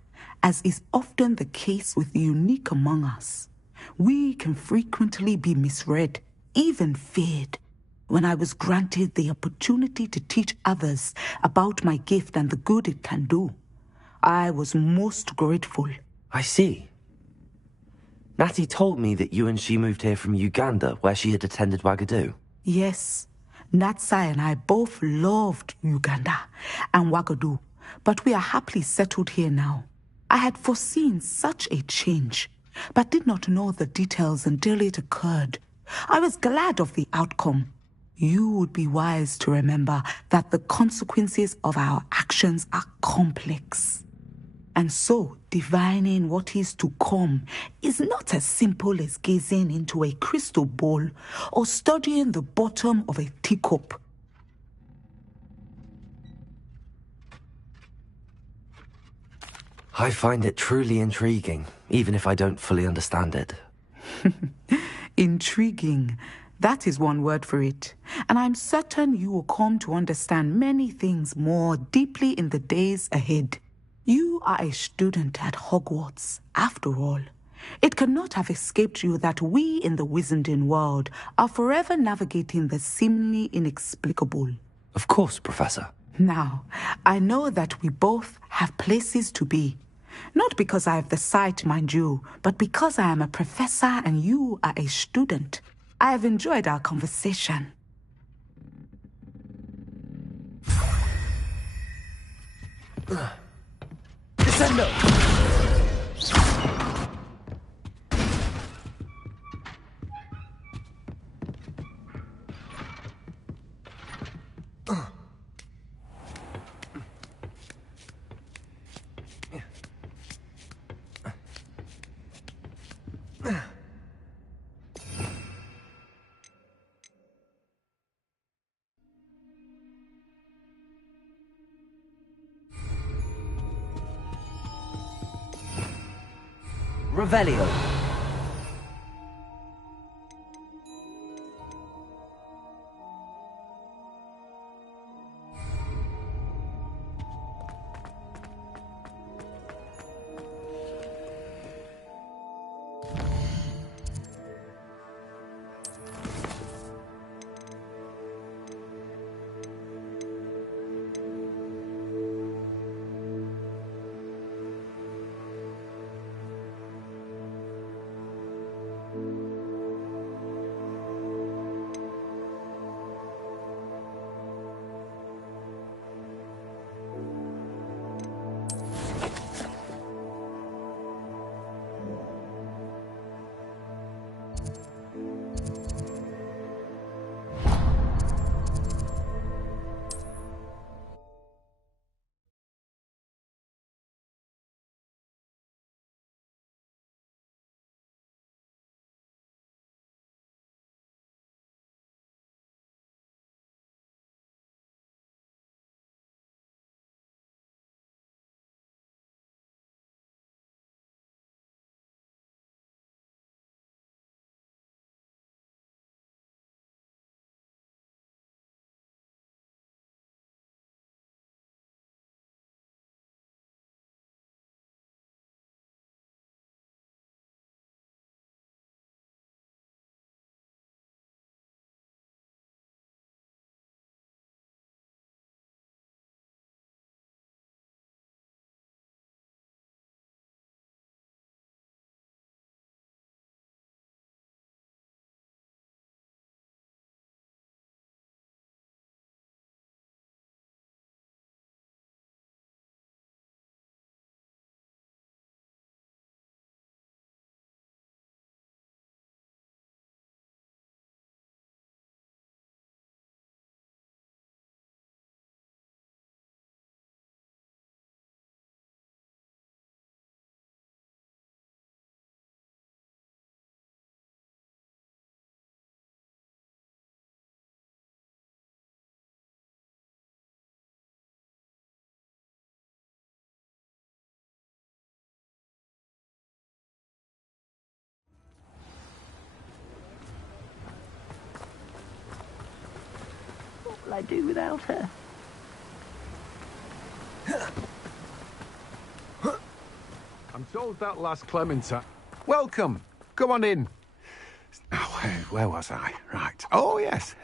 as is often the case with the unique among us, we can frequently be misread, even feared. When I was granted the opportunity to teach others about my gift and the good it can do, I was most grateful. I see. Natty told me that you and she moved here from Uganda, where she had attended Wagadu. Yes, Natsai and I both loved Uganda and Wagadu, but we are happily settled here now. I had foreseen such a change, but did not know the details until it occurred. I was glad of the outcome. You would be wise to remember that the consequences of our actions are complex. And so, divining what is to come is not as simple as gazing into a crystal ball or studying the bottom of a teacup. I find it truly intriguing, even if I don't fully understand it. Intriguing. That is one word for it. And I'm certain you will come to understand many things more deeply in the days ahead. You are a student at Hogwarts, after all. It cannot have escaped you that we in the Wizarding world are forever navigating the seemingly inexplicable. Of course, Professor. Now, I know that we both have places to be. Not because I have the sight, mind you, but because I am a professor and you are a student. I have enjoyed our conversation. Descendo! Revelio. I do without her? I'm told that last Clementine... Welcome. Come on in. Oh, where was I? Right. Oh, yes.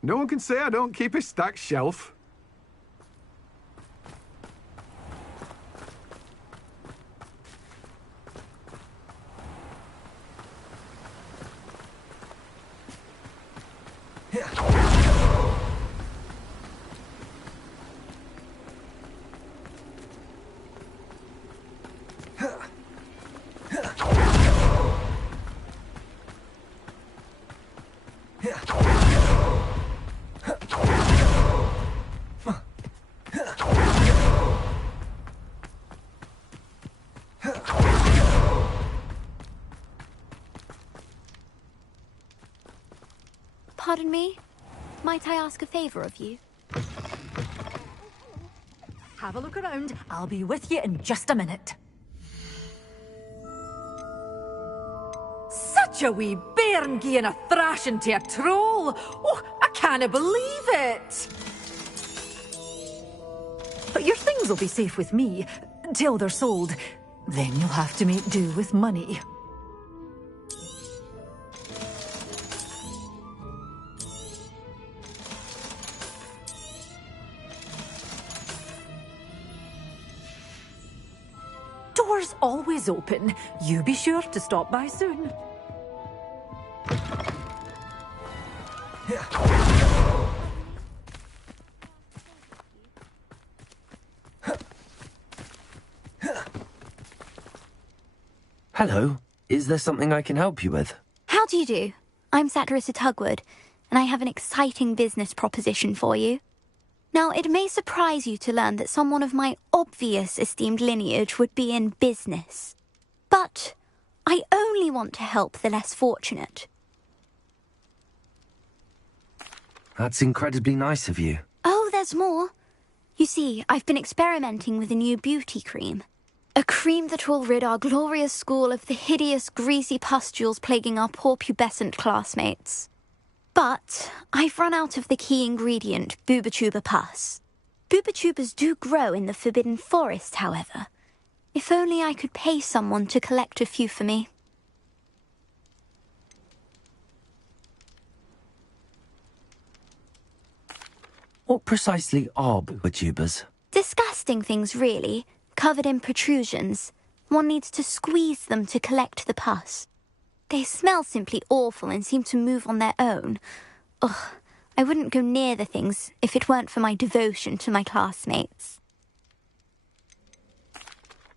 No one can say I don't keep a stacked shelf. Pardon me? Might I ask a favor of you? Have a look around. I'll be with you in just a minute. Such a wee bairn gieing a thrashing to a troll! Oh, I can't believe it! But your things will be safe with me, till they're sold. Then you'll have to make do with money. Door's always open. You be sure to stop by soon. Hello. Is there something I can help you with? How do you do? I'm Satirissa Tugwood, and I have an exciting business proposition for you. Now, it may surprise you to learn that someone of my obvious esteemed lineage would be in business. But I only want to help the less fortunate. That's incredibly nice of you. Oh, there's more. You see, I've been experimenting with a new beauty cream. A cream that will rid our glorious school of the hideous, greasy pustules plaguing our poor pubescent classmates. But I've run out of the key ingredient, Booba-Tuba pus. Booba-Tubas do grow in the Forbidden Forest, however. If only I could pay someone to collect a few for me. What precisely are Booba-Tubas? Disgusting things, really, covered in protrusions. One needs to squeeze them to collect the pus. They smell simply awful and seem to move on their own. Ugh, I wouldn't go near the things if it weren't for my devotion to my classmates.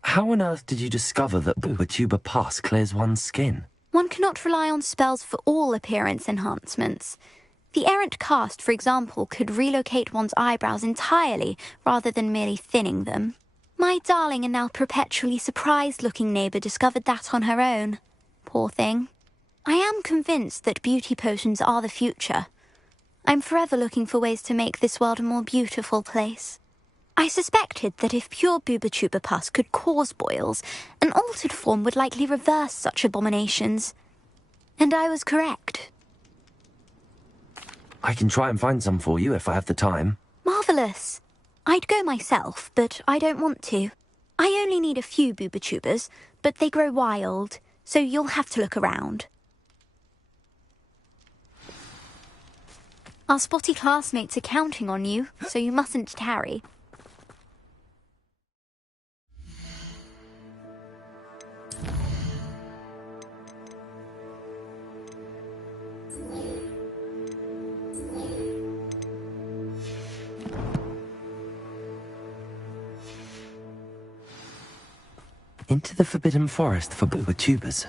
How on earth did you discover that Booba-Tuba pus clears one's skin? One cannot rely on spells for all appearance enhancements. The errant cast, for example, could relocate one's eyebrows entirely rather than merely thinning them. My darling and now perpetually surprised-looking neighbour discovered that on her own. Poor thing. I am convinced that beauty potions are the future. I'm forever looking for ways to make this world a more beautiful place. I suspected that if pure Booba-Tuba pus could cause boils, an altered form would likely reverse such abominations. And I was correct. I can try and find some for you if I have the time. Marvellous. I'd go myself, but I don't want to. I only need a few Booba-Tubas, but they grow wild, so you'll have to look around. Our spotty classmates are counting on you, so you mustn't tarry. Into the Forbidden Forest for Booba-Tubas.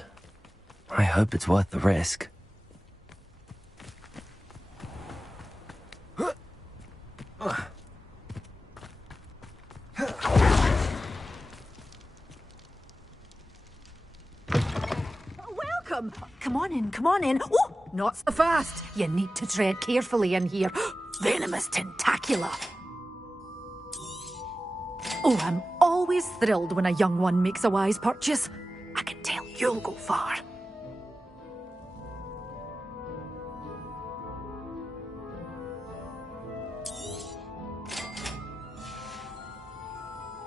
I hope it's worth the risk. welcome. Come on in, come on in. Oh, not so fast. You need to tread carefully in here. Venomous tentacula. Oh, I'm always thrilled when a young one makes a wise purchase. I can tell you'll go far.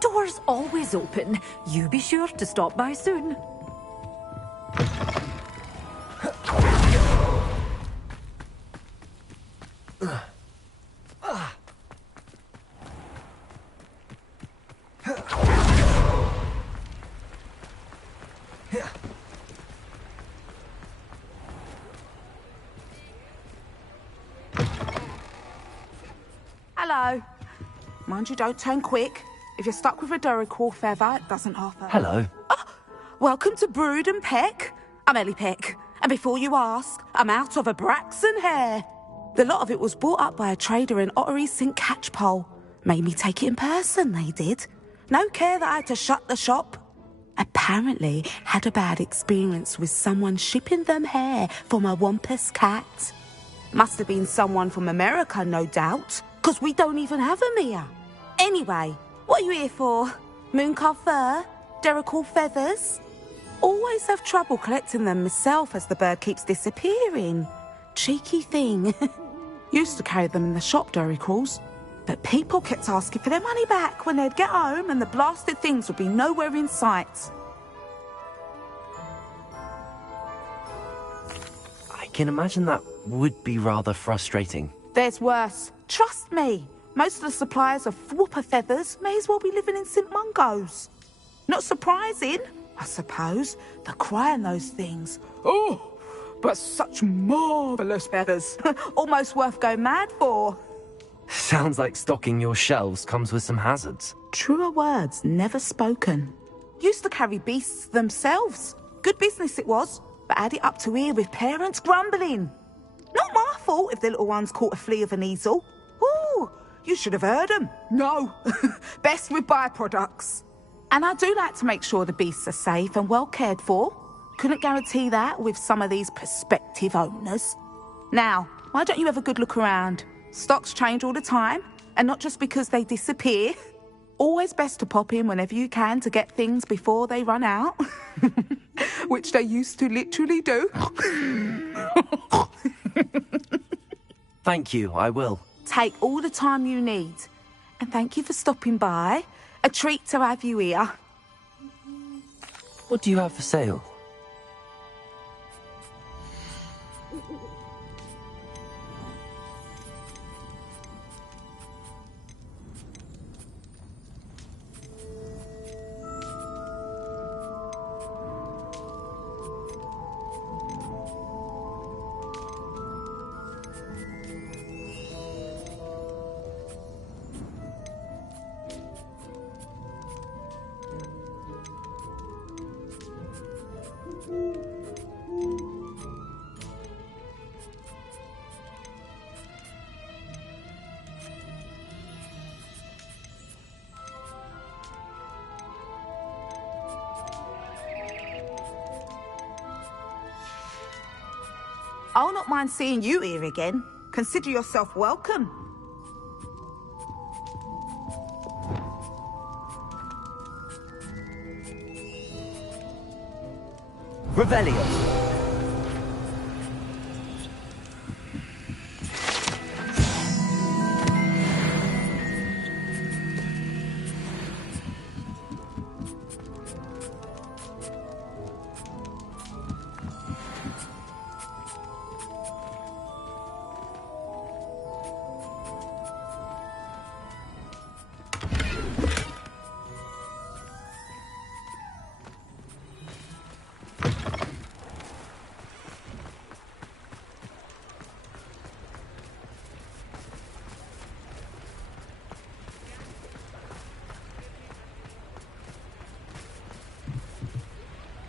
Doors always open. You be sure to stop by soon. Hello. Mind you, don't turn quick. If you're stuck with a Duracell feather, it doesn't half hurt. Hello. Welcome to Brood and Peck. I'm Ellie Peck. And before you ask, I'm out of a Braxton hair. The lot of it was bought up by a trader in Ottery St. Catchpole. Made me take it in person, they did. No care that I had to shut the shop. Apparently had a bad experience with someone shipping them hair for my Wampus cat. Must have been someone from America, no doubt, because we don't even have them here. Anyway, what are you here for? Mooncar fur? Duracell feathers? Always have trouble collecting them myself as the bird keeps disappearing. Cheeky thing. Used to carry them in the shop, Duracalls. But people kept asking for their money back when they'd get home and the blasted things would be nowhere in sight. I can imagine that would be rather frustrating. There's worse. Trust me. Most of the suppliers of whooper feathers may as well be living in St. Mungo's. Not surprising, I suppose, the cry on those things. Oh, but such marvellous feathers. Almost worth going mad for. Sounds like stocking your shelves comes with some hazards. Truer words never spoken. Used to carry beasts themselves. Good business it was, but had it up to here with parents grumbling. Not my fault if the little ones caught a flea of an easel. Ooh, you should have heard them. No, best with byproducts. And I do like to make sure the beasts are safe and well cared for. Couldn't guarantee that with some of these prospective owners. Now, why don't you have a good look around? Stocks change all the time, and not just because they disappear. Always best to pop in whenever you can to get things before they run out. Which they used to literally do. Thank you, I will. Take all the time you need. And thank you for stopping by. A treat to have you here. What do you have for sale? I'll not mind seeing you here again. Consider yourself welcome. Revelio.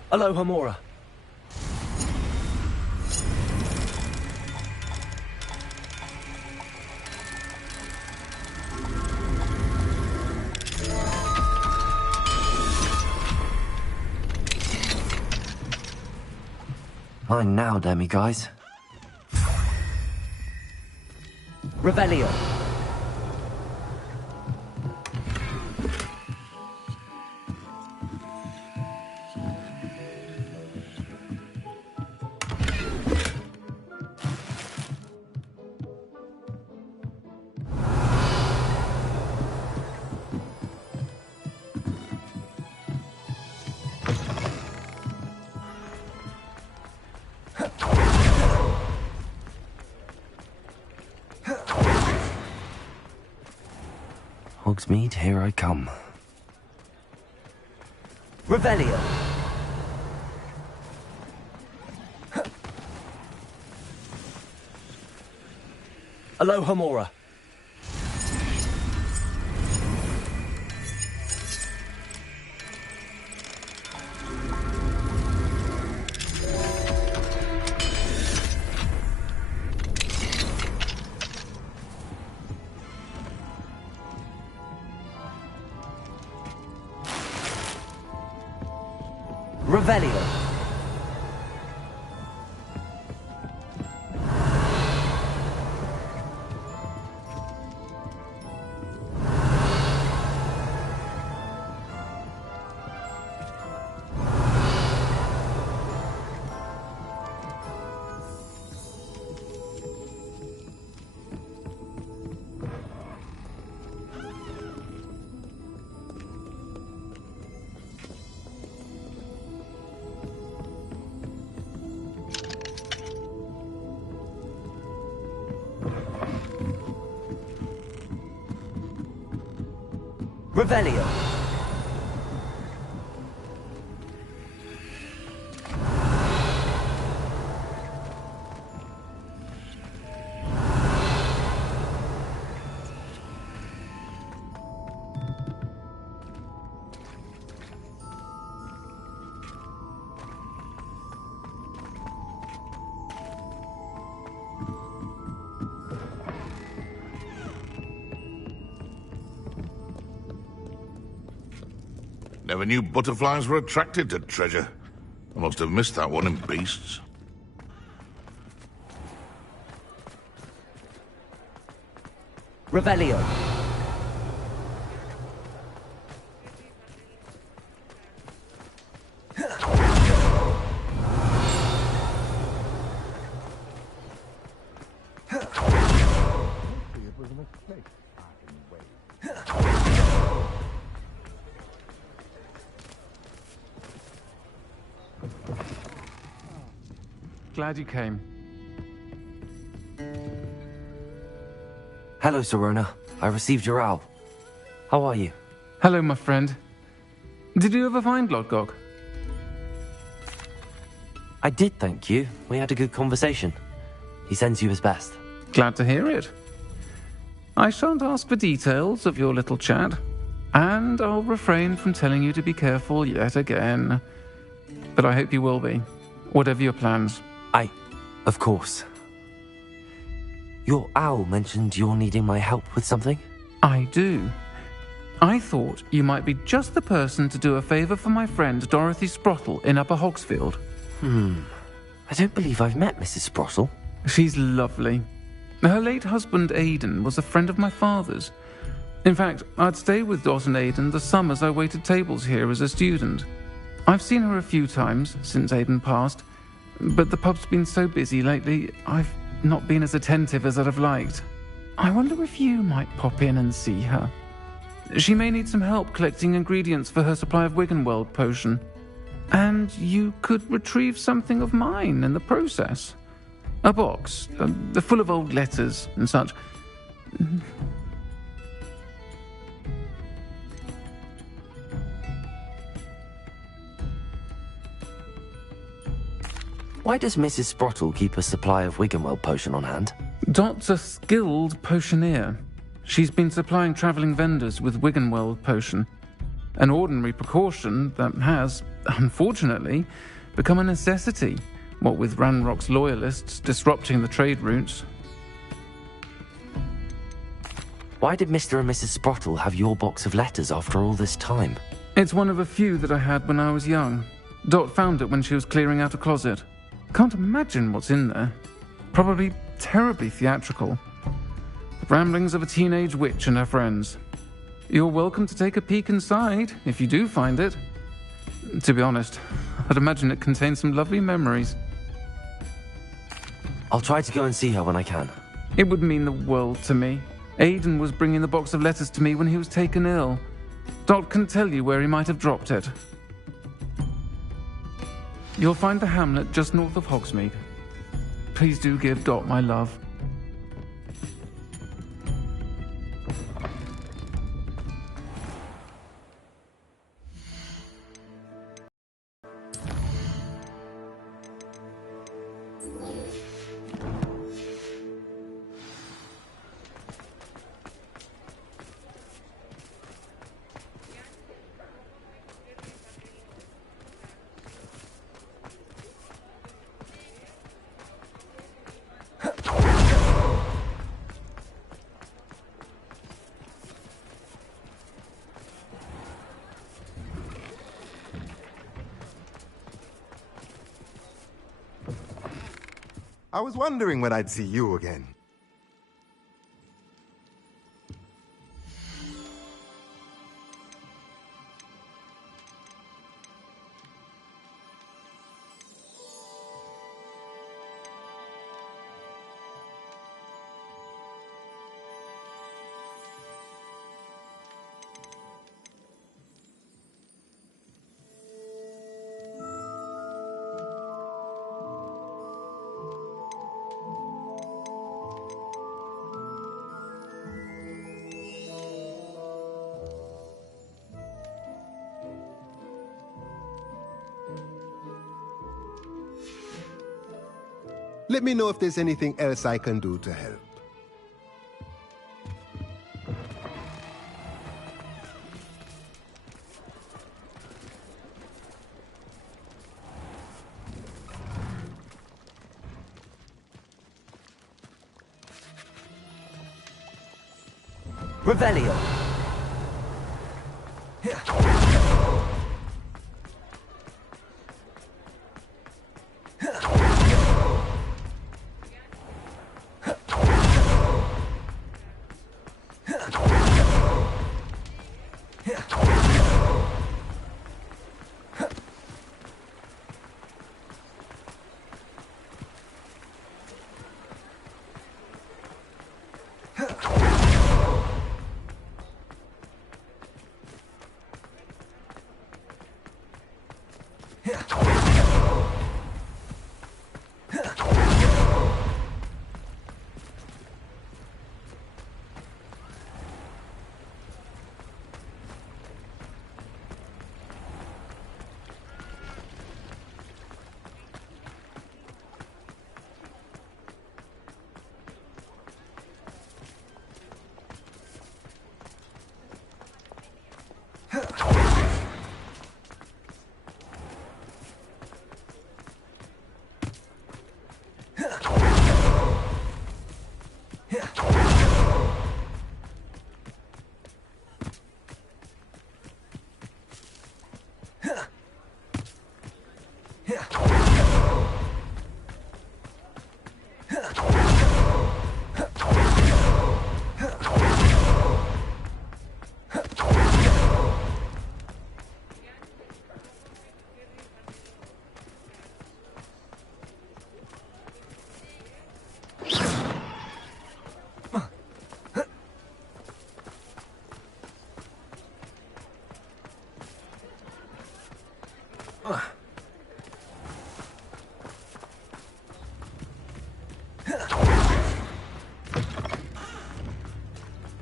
Aloha Mora. Mine now, demi-guys. Revelio. Hogsmeade, here I come. Revelio. Aloha Mora. Revelio. Revelio. Never knew butterflies were attracted to treasure. I must have missed that one in Beasts. Revelio. Glad you came. Hello, Serona. I received your owl. How are you? Hello, my friend. Did you ever find Lodgok? I did, thank you. We had a good conversation. He sends you his best. Glad to hear it. I shan't ask for details of your little chat, and I'll refrain from telling you to be careful yet again. But I hope you will be, whatever your plans. Of course. Your owl mentioned you're needing my help with something? I do. I thought you might be just the person to do a favour for my friend Dorothy Sprottle in Upper Hogsfield. I don't believe I've met Mrs. Sprottle. She's lovely. Her late husband Aidan was a friend of my father's. In fact, I'd stay with Dot and Aidan the summers I waited tables here as a student. I've seen her a few times since Aidan passed, but the pub's been so busy lately, I've not been as attentive as I'd have liked. I wonder if you might pop in and see her. She may need some help collecting ingredients for her supply of Wiggenweld potion. And you could retrieve something of mine in the process. A box, full of old letters and such. Why does Mrs. Sprottle keep a supply of Wiggenweld potion on hand? Dot's a skilled potioneer. She's been supplying travelling vendors with Wiggenweld potion. An ordinary precaution that has, unfortunately, become a necessity, what with Ranrock's loyalists disrupting the trade routes. Why did Mr. and Mrs. Sprottle have your box of letters after all this time? It's one of a few that I had when I was young. Dot found it when she was clearing out a closet. Can't imagine what's in there. Probably terribly theatrical. The ramblings of a teenage witch and her friends. You're welcome to take a peek inside, if you do find it. To be honest, I'd imagine it contains some lovely memories. I'll try to go and see her when I can. It would mean the world to me. Aidan was bringing the box of letters to me when he was taken ill. Dot can tell you where he might have dropped it. You'll find the hamlet just north of Hogsmeade. Please do give Dot my love. I was wondering when I'd see you again. Let me know if there's anything else I can do to help. Revelio.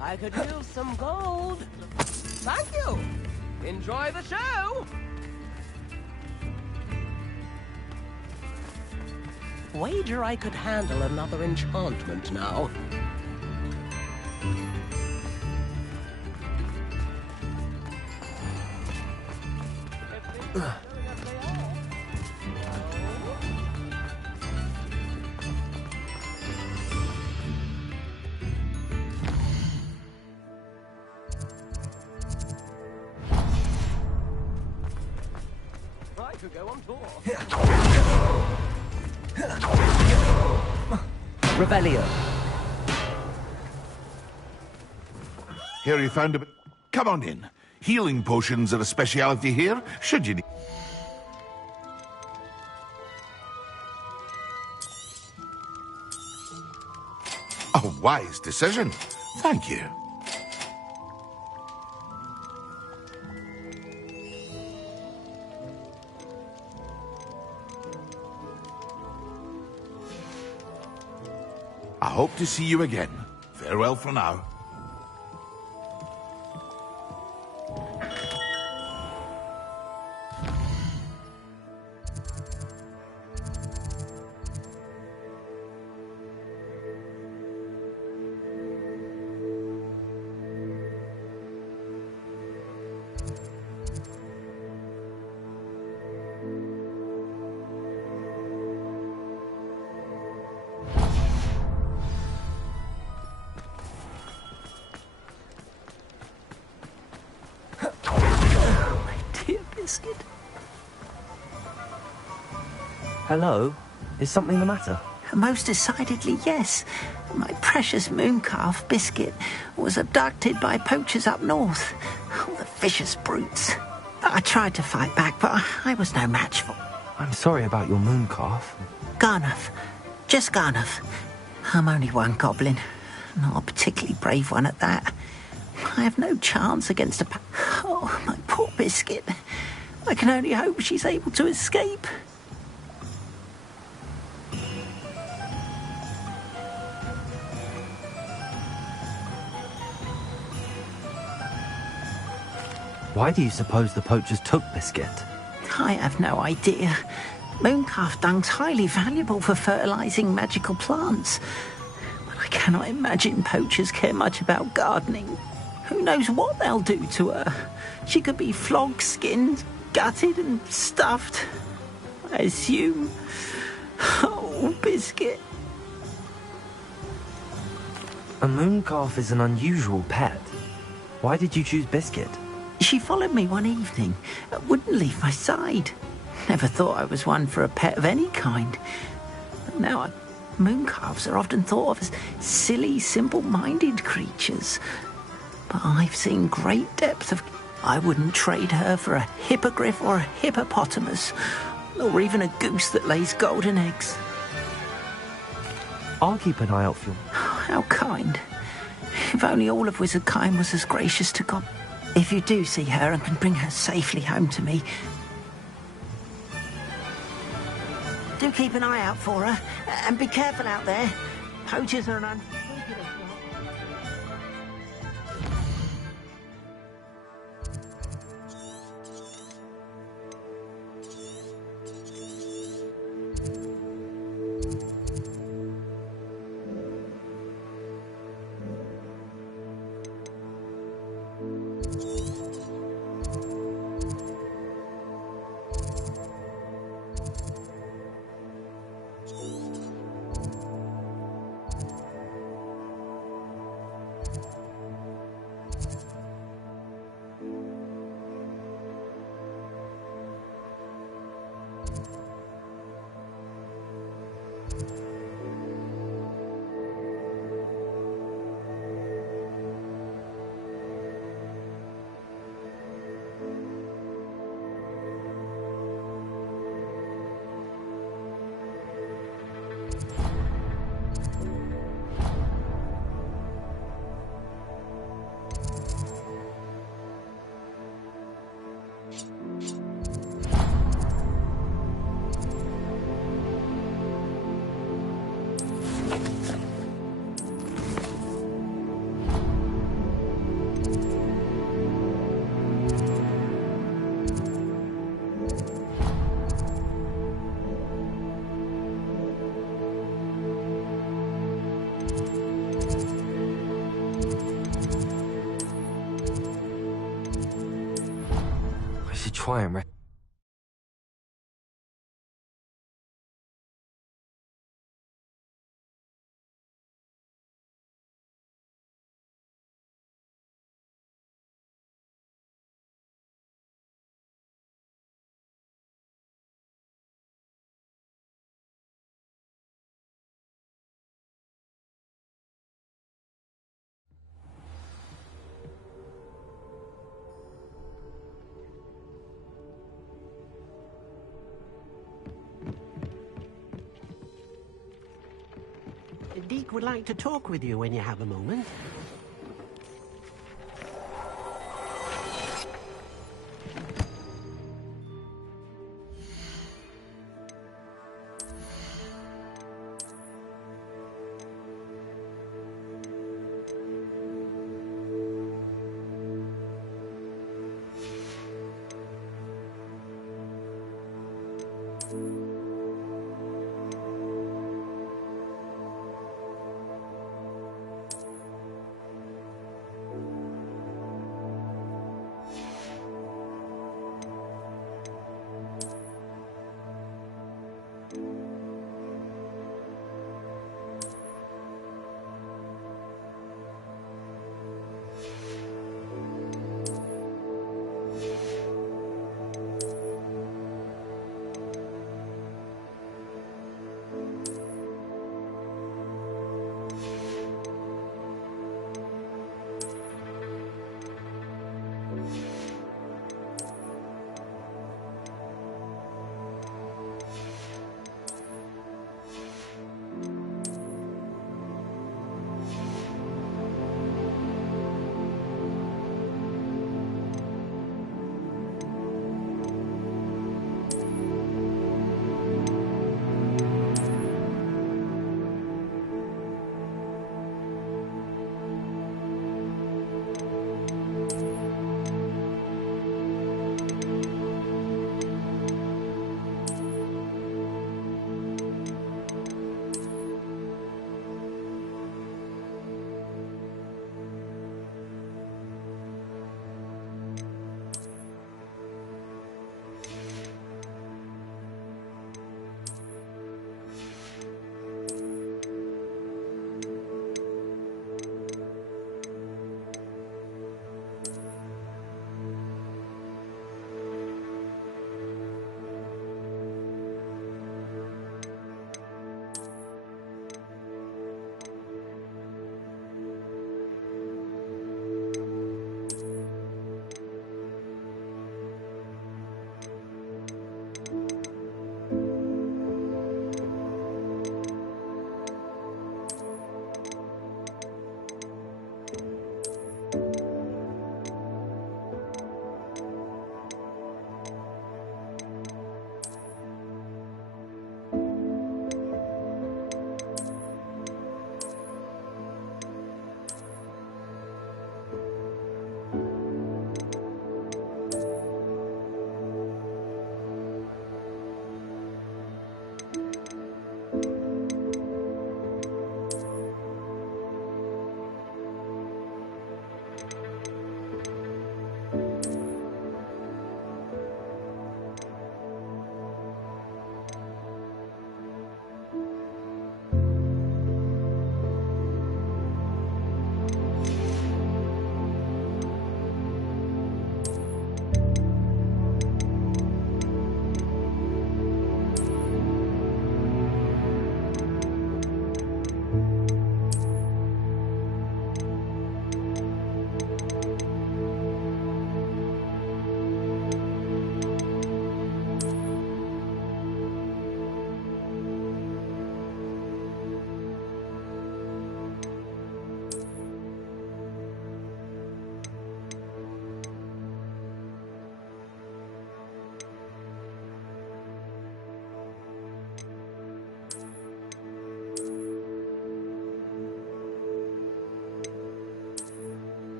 I could use some gold. Thank you. Enjoy the show. Wager I could handle another enchantment now. I could go on tour. Revelio. Here you found a bit. Come on in. Healing potions are a speciality here, should you need. A wise decision. Thank you. I hope to see you again. Farewell for now. Dear Biscuit. Hello? Is something the matter? Most decidedly, yes. My precious mooncalf, Biscuit, was abducted by poachers up north. Oh, the vicious brutes. I tried to fight back, but I was no match for... I'm sorry about your mooncalf. Garnuff. Just Garnuff. I'm only one goblin. Not a particularly brave one at that. I have no chance against a... Oh, my poor Biscuit. I can only hope she's able to escape. Why do you suppose the poachers took Biscuit? I have no idea. Mooncalf dung's highly valuable for fertilizing magical plants. But I cannot imagine poachers care much about gardening. Who knows what they'll do to her? She could be flogged, skinned, gutted and stuffed. I assume. Oh, Biscuit. A mooncalf is an unusual pet. Why did you choose Biscuit? She followed me one evening, wouldn't leave my side. Never thought I was one for a pet of any kind. But now, mooncalves are often thought of as silly, simple-minded creatures. But I've seen great depth of... I wouldn't trade her for a hippogriff or a hippopotamus, or even a goose that lays golden eggs. I'll keep an eye out for you. How kind. If only all of Wizardkind was as gracious to God. If you do see her and can bring her safely home to me, do keep an eye out for her, and be careful out there. Poachers are an unspeakable... I should try and... Deek would like to talk with you when you have a moment.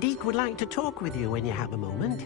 Deke would like to talk with you when you have a moment.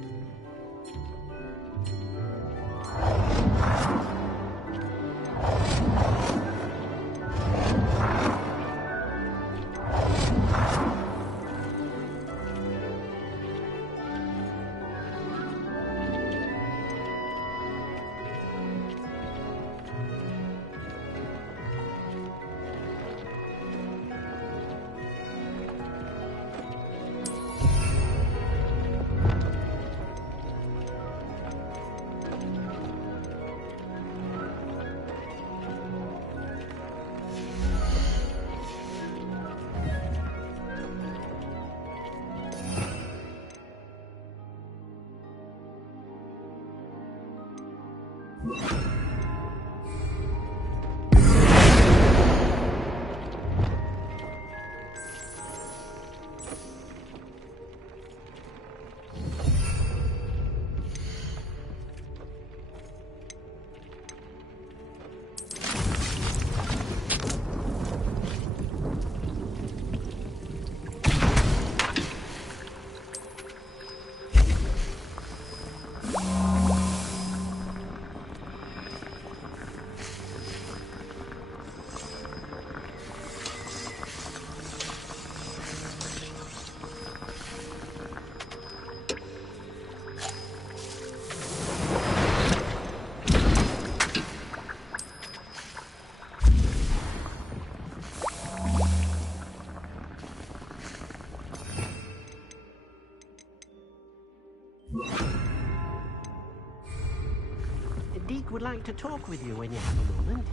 Deke would like to talk with you when you have a moment.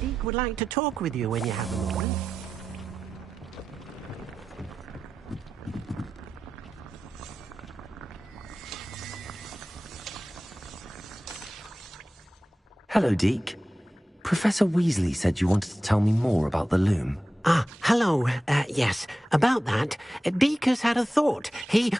Deke would like to talk with you when you have a moment. Hello, Deke. Professor Weasley said you wanted to tell me more about the loom. Ah, hello. Yes, about that. Deke has had a thought. He...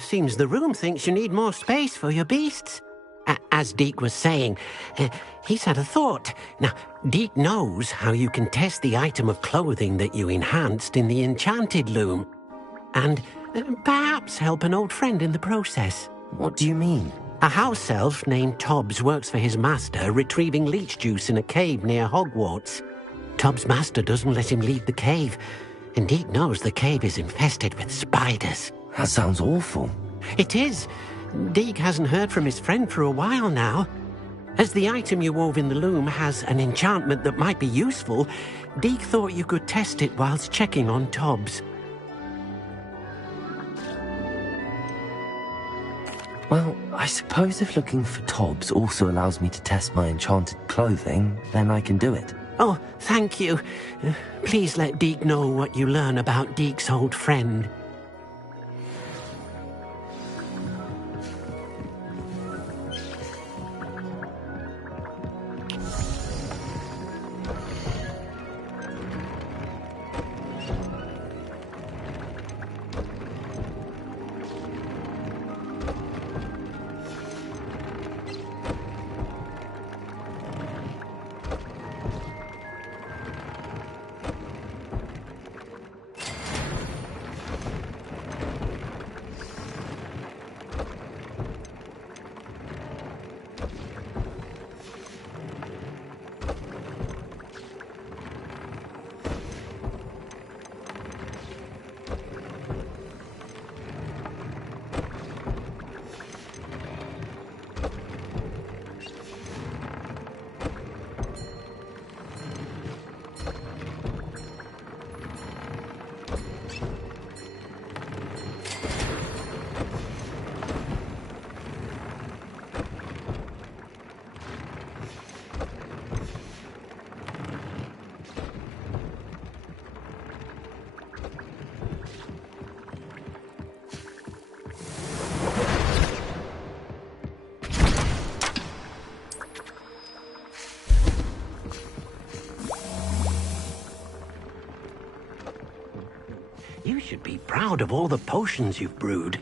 Seems the room thinks you need more space for your beasts. As Deke was saying, he's had a thought. Now, Deke knows how you can test the item of clothing that you enhanced in the enchanted loom. And perhaps help an old friend in the process. What do you mean? A house elf named Tobbs works for his master, retrieving leech juice in a cave near Hogwarts. Tobbs' master doesn't let him leave the cave, and Deke knows the cave is infested with spiders. That sounds awful. It is. Deke hasn't heard from his friend for a while now. As the item you wove in the loom has an enchantment that might be useful, Deke thought you could test it whilst checking on Tobbs. Well, I suppose if looking for Tobbs also allows me to test my enchanted clothing, then I can do it. Oh, thank you. Please let Deke know what you learn about Deke's old friend. You should be proud of all the potions you've brewed.